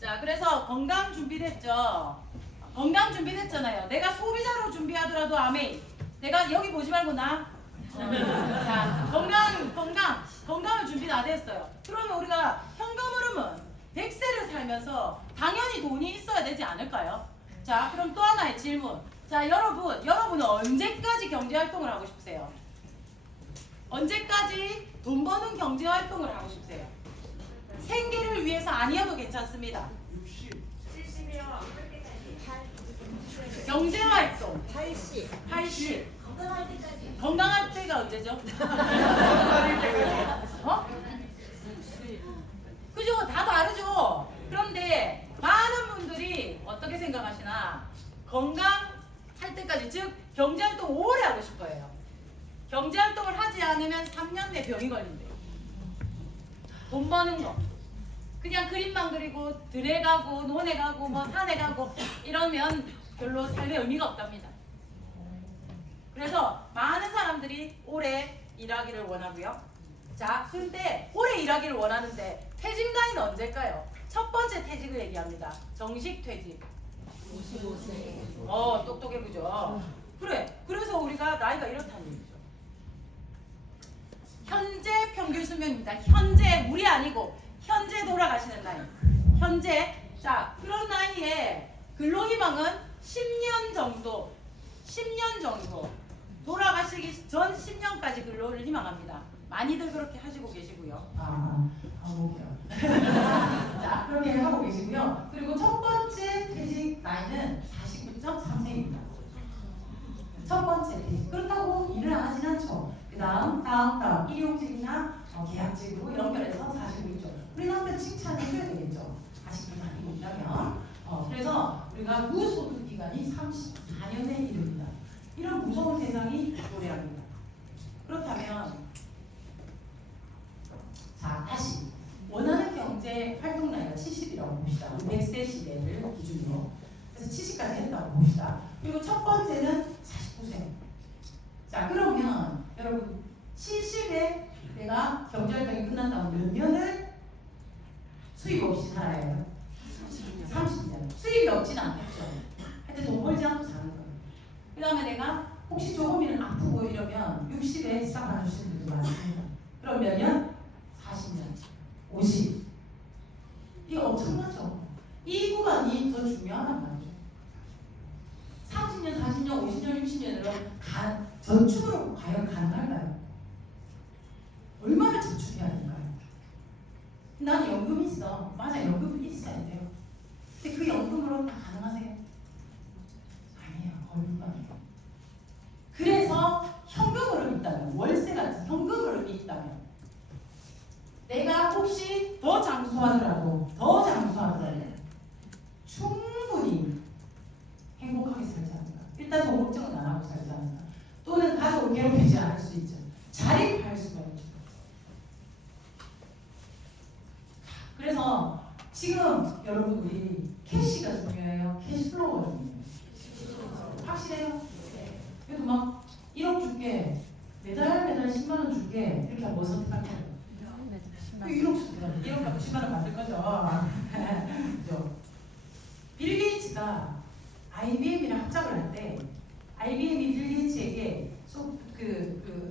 자, 그래서 건강 준비됐죠? 건강 준비됐잖아요. 내가 소비자로 준비하더라도 아메이. 내가 여기 보지 말고 나. 자, 건강을 준비 다 됐어요. 그러면 우리가 현금으로는 100세를 살면서 당연히 돈이 있어야 되지 않을까요? 자, 그럼 또 하나의 질문. 자, 여러분은 언제까지 경제활동을 하고 싶으세요? 언제까지 돈 버는 경제활동을 하고 싶으세요? 생계를 위해서 아니어도 괜찮습니다. 70이요. 경제활동 80. 건강할 때까지. 건강할 때가 언제죠? 그죠? 다 다르죠? 그런데 많은 분들이 어떻게 생각하시나 건강할 때까지 즉 경제활동 오래 하고 싶어요. 경제활동을 하지 않으면 3년 내 병이 걸린대요. 돈 버는 거 그냥 그림만 그리고 들에 가고 논에 가고 뭐 산에 가고 이러면 별로 삶의 의미가 없답니다. 그래서 많은 사람들이 오래 일하기를 원하고요. 자, 근데 오래 일하기를 원하는데 퇴직 나이는 언제일까요? 첫 번째 퇴직을 얘기합니다. 정식 퇴직. 55세. 똑똑해 그죠? 그래. 그래서 우리가 나이가 이렇다는 얘기죠. 현재 평균 수명입니다. 현재 우리 아니고 현재 돌아가시는 나이. 현재 자 그런 나이에 근로희망은 10년 정도 돌아가시기 전 10년까지 근로를 희망합니다. 많이들 그렇게 하시고 계시고요. 오케이. 자, 그렇게 하고 계시고요. 그리고 첫 번째 퇴직 나이는 49.3세입니다. 첫 번째 퇴직. 그렇다고 일을 안 하진 않죠. 그 다음 일용직이나 계약직으로 연결해서 49죠. 우리 남편 칭찬해줘야 되겠죠. 40분 다니고 있다면. 그래서 우리가 무소득 기간이 34년에 이릅니다. 이런 무서운 세상이 도래합니다. 그렇다면 자 다시 원하는 경제 활동 나이가 70이라고 봅시다. 100세 시대를 기준으로. 그래서 70까지 했다고 봅시다. 그리고 첫 번째는 49세. 자 그러면 여러분 70에 내가 경제활동이 끝난다면 몇 년을 수입 없이 살아야 해요? 30년. 수입이 없진 않겠죠. 하여튼 돈 벌지 않고 사는 거예요. 그 다음에 내가 혹시 조금이라도 아프고 이러면 60에 싹 봐주시는 분들 많습니다. 그럼 몇 년? 40년, 50. 이게 엄청나죠? 이 구간이 더 중요하단 말이죠. 30년, 40년, 50년, 60년으로 저축으로 과연 가능할까요? 얼마나 저축해야 될까요? 난 연금이 있어. 맞아, 연금이 있어야 돼요. 근데 그 연금으로 다 가능하세요? 아니에요. 거의 불가능해요. 그래서 현금흐름이 있다면, 월세 같은 현금흐름이 있다면 내가 혹시 더 장수하더라도 충분히 행복하게 살지 않을까. 일단 돈 걱정은 안 하고 살지 않을까. 또는 가족을 괴롭히지 않을 수 있죠. 자립할 수가 있죠. 그래서 지금 여러분 우리 캐시가 중요해요. 캐시플로우가 중요해요. 확실해요? 그래도 막 1억 줄게, 매달 10만 원 줄게 이렇게 하면 뭐 선택할 거예요? 1억 줄게, 1억 갖고 10만 원 만들 거죠. 그죠? 빌 게이츠가 IBM이랑 합작을 할 때 IBM이 빌 게이츠에게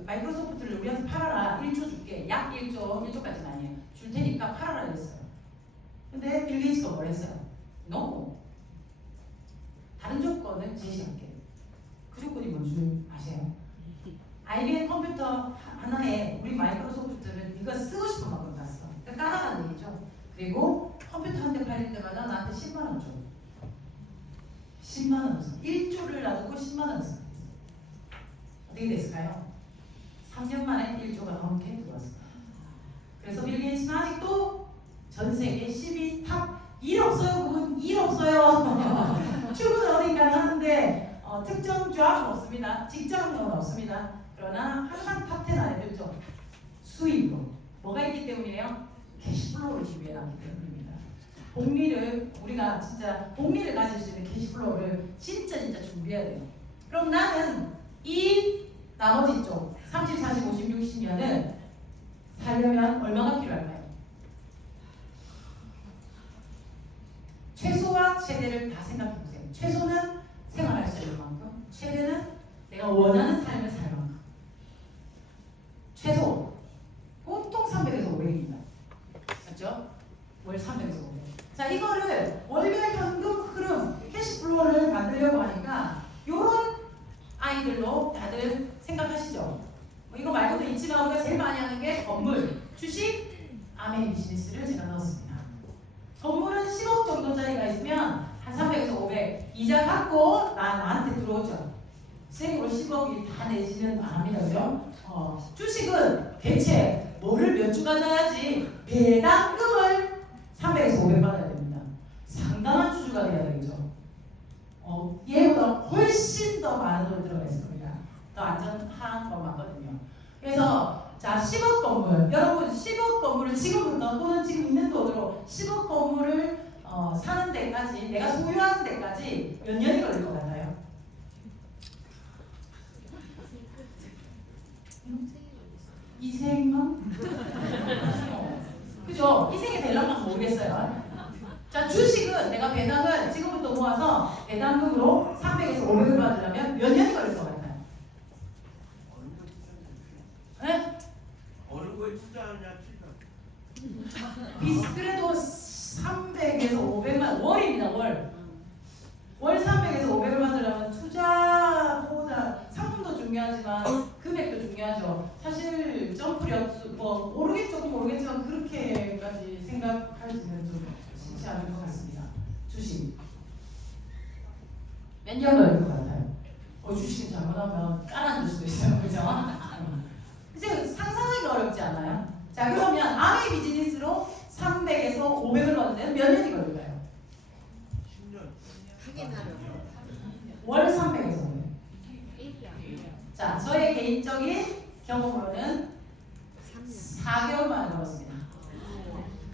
마이크로소프트를 우리한테 팔아라 1조 줄게, 약 1조까지는 아니에요. 줄 테니까 팔아라 그랬어요. 근데 빌 게이츠가 뭘 했어요? No. 다른 조건을 제시할게. 그 조건이 뭔지 아세요? IBM 컴퓨터 하나에 우리 마이크로소프트는 네가 쓰고 싶은 만큼 다 써. 그러니까 까라는 얘기죠. 그리고 컴퓨터 한 대 팔릴 때마다 나한테 10만 원 줘. 10만 원 써. 1조를 놔두고 10만 원 써. 어떻게 됐을까요? 3년 만에 1조가 넘게 들어왔어요. 그래서 빌 게이츠는 아직도 전 세계 12 탑 1 없어요. 그분 1 없어요. 출근 어딘가 하는데 특정 조합은 없습니다. 직장은 없습니다. 그러나 항상 탑10 안에 들죠. 수입으로. 뭐가 있기 때문이에요? 캐시플로우를 준비해놨기 때문입니다. 우리가 진짜 복리를 가질 수 있는 캐시플로우를 진짜 준비해야 돼요. 그럼 나는 이 나머지 쪽 30, 40, 50, 60년을 살려면 얼마가 필요할까요? 최소와 최대를 다 생각해보세요. 최소는 생활할 수 있는 만큼, 최대는 내가 원하는 삶을 살 만큼. 최소 보통 300에서 500입니다. 맞죠? 월 300에서 500. 자, 이거를 월별 현금 흐름 캐시플로우를 만들려고 하니까 요런 아이들로 다들 생각하시죠? 뭐 이거 말고도 있지만 우리가 제일 많이 하는 게 건물, 주식, 아메이 비즈니스를 제가 넣었습니다. 건물은 10억 정도짜리가 있으면 한 300에서 500 이자 받고 나한테 들어오죠. 생으로 10억이 다 내지는 않습니다. 그죠? 주식은 대체 뭐를 몇 주 가져야지 배당금을 300에서 500 받아야 됩니다. 상당한 주주가 돼야 되겠죠. 얘보다 훨씬 더 많은 돈 들어가 있을 겁니다. 더 안전한 거 맞거든요. 그래서 자 10억 건물, 여러분 10억 건물을 지금부터 또는 지금 있는 돈으로 10억 건물을 사는 데까지, 내가 소유하는 데까지 몇 년이 걸릴 것 같아요? 이생만? 그죠? 이생이 될란가 모르겠어요. 자, 주식은 내가 배당을 지금부터 모아서 배당금으로 300에서 500을 받으려면 몇 년이 걸릴 것 같아요? 네? 그래도 300에서 500만 월입니다. 월 300에서 500을 만들려면 투자보다 상품도 중요하지만 금액도 중요하죠. 사실 점프력 뭐 조금 모르겠지만 그렇게까지 생각하지는 좀 쉽지 않을 것 같습니다. 주식 몇 년 걸릴 것 같아요? 주식은 잘못하면 깔아줄 수도 있어요. 그죠? 이제 상상하기 어렵지 않아요? 자, 그러면 아메 비즈니스로 300에서 500을 받는 몇 년이 걸릴까요? 10년. 확인하려. 월 300에서 500. 1이야. 자, 저의 개인적인 경험으로는 3년. 4개월 만에 걸었습니다.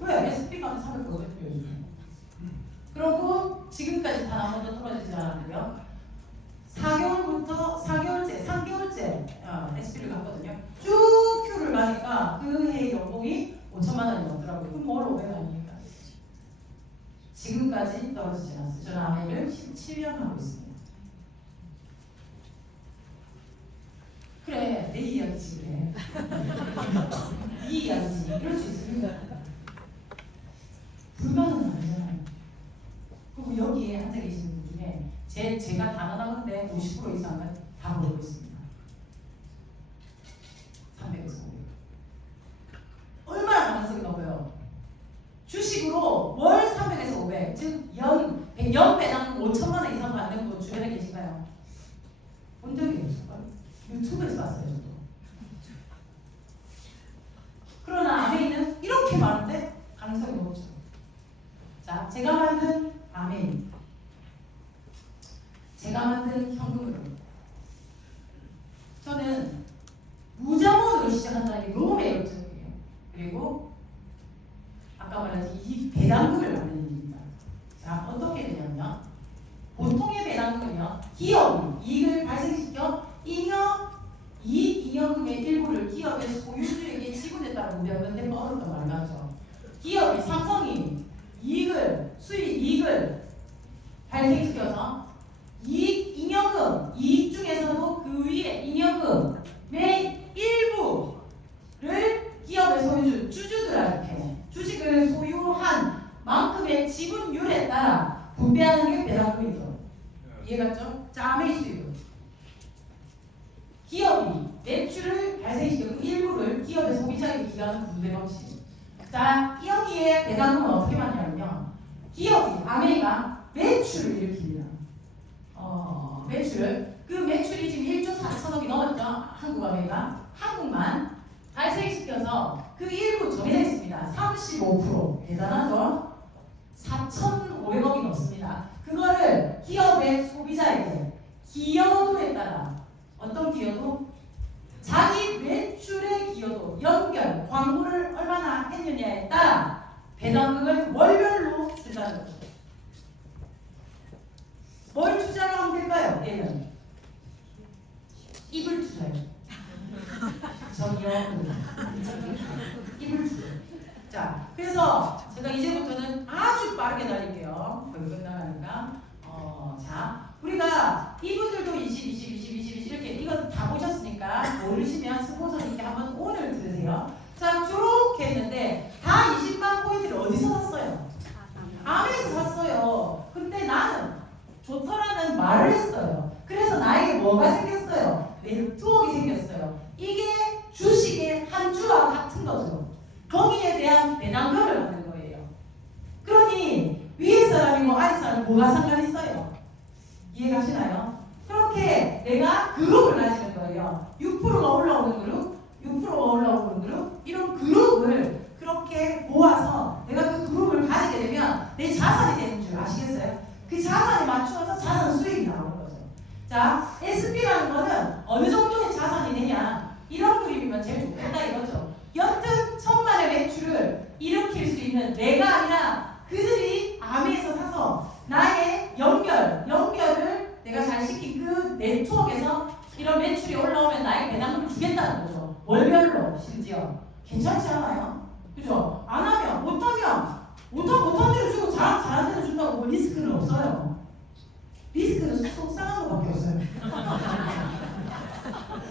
왜? SP가 300, 500 표현이에요. 그리고 지금까지 단 한 번도 떨어지지 않았고요. 4개월부터 4개월째, 3개월째 SP를 갔거든요. 쭉 큐를 가니까 그 해 연봉이 5천만 원이 넘더라고요. 그럼 월 500만 원이니까. 지금까지 떨어지지 않았어요. 저는 아메를 17년 하고 있습니다. 그래, 내 이야기지 그래. 이 이야기지. 이럴 수 있습니다. 불가능은 아니잖아요. 그리고 여기에 앉아 계시는 분 중에 제가 단언하건데 50% 이상은 다 모르고 있습니다. 300에서 500. 얼마나 가능성이 높아요? 주식으로 월 300에서 500, 즉 연 배당 5천만 원 이상 받는 분 주변에 계신가요? 본 적이 없을까요? 유튜브에서 봤어요, 저도. 그러나 아메이는 이렇게 많은데 가능성이 높죠. 자, 제가 만든 아메이, 제가 만든 현금으로 저는 무자본으로 시작한다는 게 너무 매력적이에요. 그리고 아까 말했듯이 이 배당금을 받는 일입니다. 자, 어떻게 되냐면요. 보통의 배당금은요, 기업이 이익을 발생시켜 잉여금의 일부를 기업의 소유주에게 지분에 따라 분배하는데 어렵단 말을 하죠. 기업이 삼성이 이익을 발생시켜서 이익 중에서도 그 위에 잉여금의 일부를 기업의 주주들한테 주식을 소유한 만큼의 지분율에 따라 분배하는 게 배당금이죠. 이해갔죠? 자, 아메이 수익은 기업이 매출을 발생시켜 그 일부를 기업의 소비자에게 기여하는 분배 방식. 자, 여기에 배당금은 어떻게 받냐면요. 기업이 아메이가 매출을 일으킵니다. 그 매출이 지금 1조 4천억이 넘었죠. 한국 아메이가 한국만 발생시켜서 그 일부 정해져 있습니다. 35% 대단하죠. 4,500억이 넘습니다. 그거를 기업의 소비자에게 기여도에 따라 어떤 기여도? 자기 매출의 기여도, 연결, 광고를 얼마나 했느냐에 따라 배당금을 월별로 준다는 거죠. 뭘 투자를 하면 될까요? 얘는 입을 투자해요. 저기요. 입을 투자해요. 자, 그래서 제가 이제부터는 아주 빠르게 달릴게요. 거의 끝나가니까. 자, 우리가 이분들도 20 이렇게 이거 다 보셨으니까 모르시면 스폰서님께 한번 오늘 들으세요. 자, 이렇게 했는데 다 20만 포인트를 어디서 샀어요? 아메에서 샀어요. 근데 나는 좋더라는 말을 했어요. 그래서 나에게 뭐가 생겼어요? 네트워크가 생겼어요. 이게 주식의 한 주와 같은 거죠. 거기에 대한 배당금을 받는 거예요. 그러니 위에 사람이고 아래 사람이 뭐가 상관있어요? 이해가시나요? 그렇게 내가 그룹을 가지는 거예요. 6%가 올라오는 그룹, 6%가 올라오는 그룹, 이런 그룹을 그렇게 모아서 내가 그 그룹을 가지게 되면 내 자산이 되는 줄 아시겠어요? 그 자산에 맞추어서 자산 수익이 나오는 거죠. 자, SP라는 거는 어느 정도의 자산이 되냐, 이런 그림이면 제일 좋겠다 이거죠. 여튼 천만의 매출을 일으킬 수 있는 내가 아니라 그들이 아메에서 사서 나의 연결을 내가 잘 시킨 그 네트워크에서 이런 매출이 올라오면 나의 배당금을 주겠다는 거죠. 월별로 심지어. 괜찮지 않아요? 그죠? 안 하면, 못하면 못한 대로 주고 잘한 대로 준다고 뭐 리스크는 없어요. 리스크는 속상한 거밖에 없어요.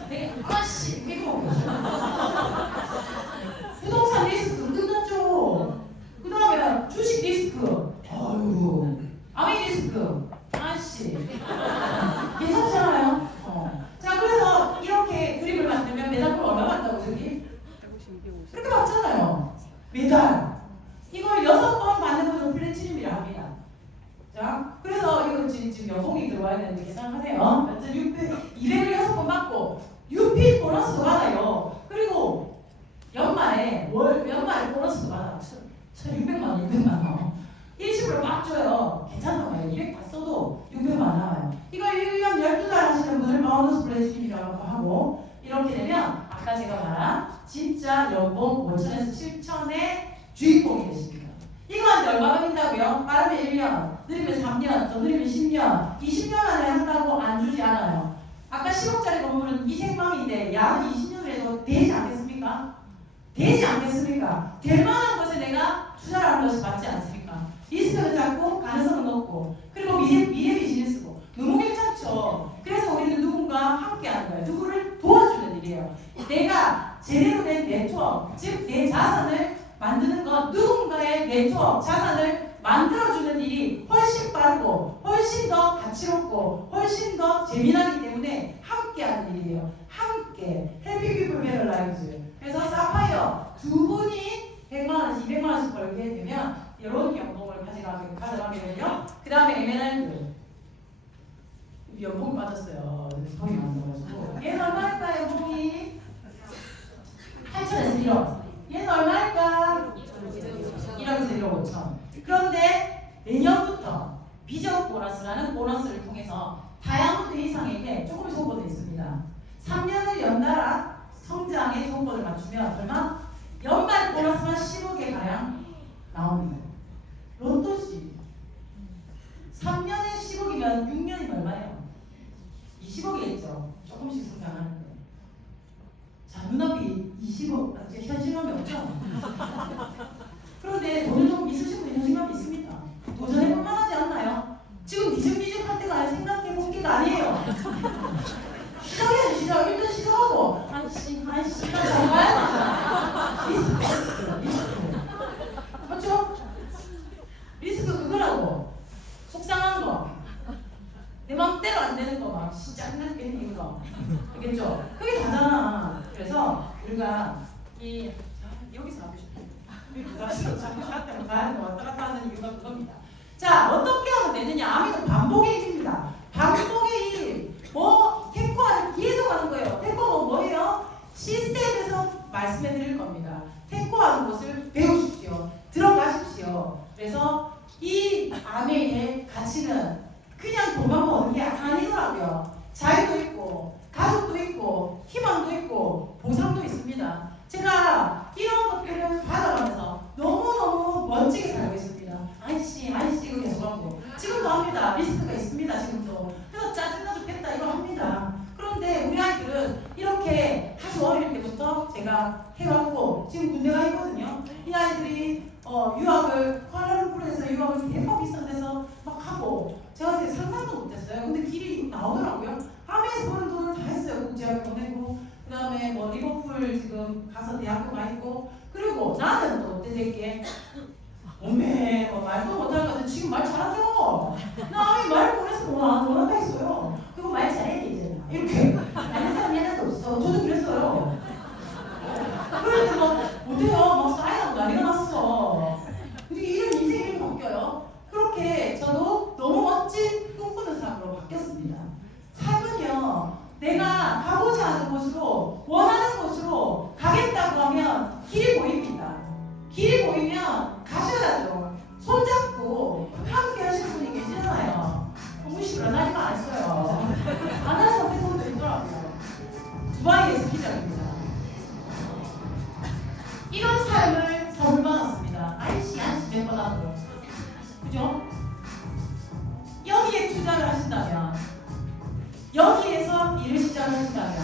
되게 아씨 이거 부동산 리스크 끝났죠. 이렇게 계산하세요. 여튼 200을 6번 받고 UP 보너스도 받아요. 그리고 연말에 보너스도 받아. 1,600만 원, 600만 원. 일시불로 막 줘요. 괜찮나 봐요. 200 다 써도 600만 원 나와요. 이거 1년 12달 하시는 분을 보너스 플래시이라고 하고 이렇게 되면 아까 제가 말한 진짜 연봉 5천에서 7천의 주인공이 되십니다. 이거 한테 얼마 걸린다고요? 빠르면 1년, 느리면 3년, 더 느리면 10년, 20년 안에 한다고 안 주지 않아요. 아까 10억짜리 건물은 이 생방인데 약 20년을 해도 되지 않겠습니까? 되지 않겠습니까? 될 만한 것에 내가 투자를 하는 것이 맞지 않습니까? 리스크는 작고 가능성은 높고 그리고 미래 비즈니스고 너무 괜찮죠. 그래서 우리는 누군가 함께하는 거예요. 누구를 도와주는 일이에요. 내가 제대로 된 네트워크, 즉 내 자산을 만드는 건 누군가의 네트워크, 자산을 만들어주는 일이 훨씬 빠르고 훨씬 더 가치롭고 훨씬 더 재미나기 때문에 함께하는 일이에요. 함께 Happy People Better Lives. 그래서 사파이어 두 분이 100만 원씩 200만 원씩 벌게 되면 이런 연봉을 가져가게 되면요. 그 다음에 에메랄드 연봉이 빠졌어요. 돈이 많아가지고 얘는 얼마일까 연봉이? 8천에서 1억. 얘는 얼마일까? 1억에서 1억 5천. 그런데 내년부터 비전 보너스라는 보너스를 통해서 다이아몬드 이상에게 조금 조건이 있습니다. 3년을 연달아 성장의 조건을 맞추면 얼마? 연말 보너스만 10억에 가량 나옵니다. 로또지. 3년에 10억이면 6년이면 얼마예요? 20억이겠죠. 조금씩 성장하는데. 자, 눈앞이 20억, 이제 현실감이 없죠? 그런데 돈을 좀 있으신 분이 현실감이 있습니다. 도전해볼 만하지 않나요? 지금 뒤적뒤적 할 때가 생각해 볼 때가 아니에요. 시작해야지, 시작. 일단 시작하고. 시간 정말? 리스크. 그렇죠? 리스크 그거라고. 속상한 거. 내 마음대로 안 되는 거 막 짜증나게 생긴 거. 알겠죠? 그게 다잖아. 그래서 우리가 여기서 하고 싶어요. 저한테 가는 왔다 갔다 하는 이유가 그겁니다. 자, 어떻게 하면 되느냐? 아미는 반복의 일입니다. 반복의 일. 탱커는 계속 하는 거예요. 탱커가 뭐예요? 시스템에서 말씀해 드릴 겁니다. 탱커하는 것을 배우십시오. 들어가십시오. 그래서 이 아메의 가치는 그냥 돈만 버는 게 아니더라고요. 자유도 있고, 가족도 있고, 희망도 있고, 보상도 있습니다. 제가 이런 것들을 받아가면서 너무너무 멋지게 살고 있습니다. 아이씨, 이거 계속하고. 지금도 합니다. 리스크가 있습니다, 지금도. 그래서 짜증나 죽겠다, 이거 합니다. 그런데 우리 아이들은 이렇게 아주 어릴 때부터 제가 해왔고, 지금 군대 가 있거든요. 이 아이들이 쿠알라룸푸르에서 유학을 대박 비싼 데서 막 하고, 제가 이제 상상도 못했어요. 근데 길이 나오더라고요. 아메에서 버는 돈을 다 했어요. 국제학교 보내고, 그 다음에 뭐 리버풀 지금 가서 대학교 가 있고, 그리고 나는 또 어때 될게 어메 말도 못할 것 같아. 지금 말 잘하죠? 나 아메 말 보내서 원한다 했어요. 그거 말 잘해야 되잖아. 이렇게 아는 사람이 하나도 없어. 저도 그랬어요. 그런데 막 못해요. 막 쌓이고 난리가 났어. 근데 이런 인생이 이렇게 바뀌어요. 그렇게 저도 너무 멋진 꿈꾸는 사람으로 바뀌었습니다. 삶은요, 내가 가고자 하는 곳으로, 원하는 곳으로 가겠다고 하면 길이 보입니다. 길이 보이면 가셔야죠. 손잡고 함께 하실 분이 계시잖아요. 무식을 안 하니까 안 써요. 안 하는 선택권도 있더라고요. 두바이에서 기자입니다. 이런 삶을 선물 받았습니다. 아이씨 몇 번 하고. 그죠? 여기에 투자를 하신다면, 여기에서 일을 시작하신다면,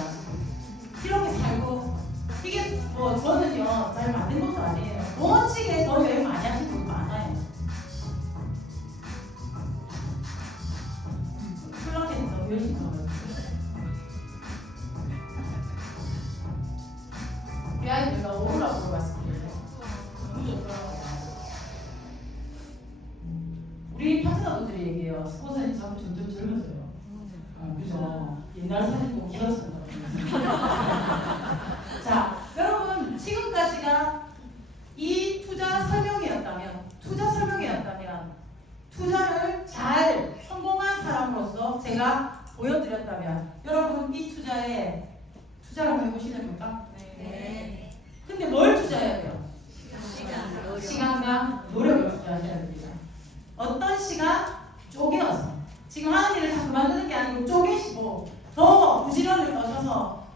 이렇게 살고, 이게 뭐 저는요 잘 만든 것도 아니에요. 멋지게 더 여행 많이 하신 분 많아요. 플라켓 더 열심히 하거든요. 우리 아이들과 오라 보러 왔습니다. 너무 좋더라고요. 우리 파트너분들이 얘기해요. 스포츠는 자꾸 점점 젊어져요. 그죠? 옛날 사진 보고 기억한다고. 자, 여러분 지금까지가 이 투자 설명이었다면, 투자를 잘 성공한 사람으로서 제가 다 보여드렸다면 여러분 이 투자에 투자를 한번 해보시렵니까? 네. 근데 뭘 투자해야 돼요? 시간. 시간과 노력을 투자하셔야 됩니다. 어떤 시간? 쪼개어서 지금 하는 일을 다 그만두는 게 아니고 쪼개시고 더 부지런을 떠셔서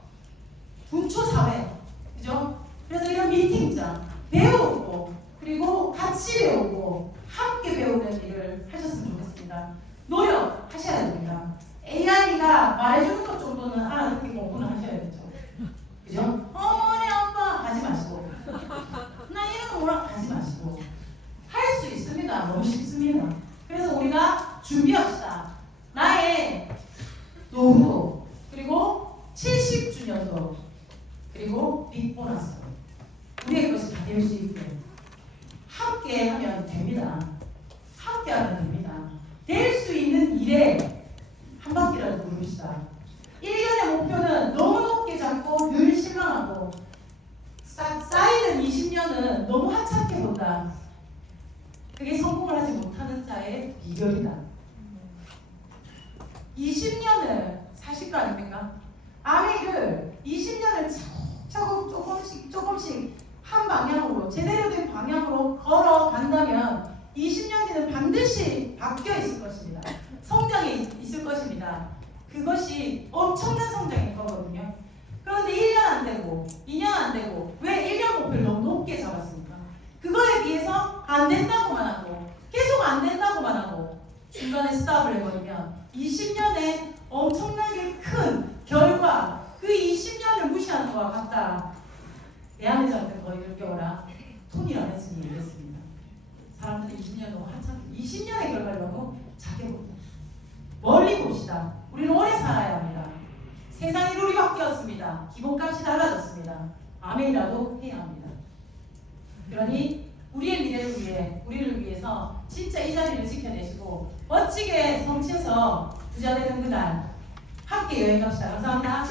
분초사회 그죠? 그래서 이런 미팅장 배우고 그리고 같이 배우고 함께 배우는 일을 하셨으면 좋겠습니다. 노력하셔야 됩니다. AI가 말해주는 것 정도는 알아듣게 공부는 하셔야 되죠. 그죠? 어머니 아빠 하지 마시고 나 이런 거 뭐라 하지 마시고 할 수 있습니다. 너무 쉽습니다. 그래서 우리가 준비합시다. 나의 노후도 그리고 70주년도 그리고 빅보너스 우리의 것이 다 될 수 있게 함께 하면 됩니다. 함께 하면 됩니다. 될 수 있는 일에 한 바퀴라도 누릅시다. 1년의 목표는 너무 높게 잡고 늘 실망하고 쌓이는 20년은 너무 하찮게 본다. 그게 성공을 하지 못하는 자의 비결이다. 20년을 사실 거 아닙니까? 아메이를 20년을 조금씩 한 방향으로 제대로 된 방향으로 걸어간다면 20년 뒤는 반드시 바뀌어 있을 것입니다. 성장이 있을 것입니다. 그것이 엄청난 성장일 거거든요. 그런데 1년 안 되고 2년 안 되고 왜 1년 목표를 너무 높게 잡았습니까? 그거에 비해서 안 된다고만 하고 계속 안 된다고만 하고 중간에 스탑을 해버리면 20년에 엄청나게 큰 결과 그 20년을 무시하는 것과 같다. 내 안에 잡는 거 일겨워라. 톤이라 했으니 이랬습니다. 사람들이 20년 너무 한참 20년의 결과를 너무 작게 봅니다. 멀리 봅시다. 우리는 오래 살아야 합니다. 세상이 룰이 바뀌었습니다. 기본값이 달라졌습니다. 아멘이라도 해야 합니다. 그러니 우리의 미래를 위해 우리를 위해서 진짜 이 자리를 지켜내시고 멋지게 성취해서 부자 되는 그날 함께 여행 갑시다. 감사합니다.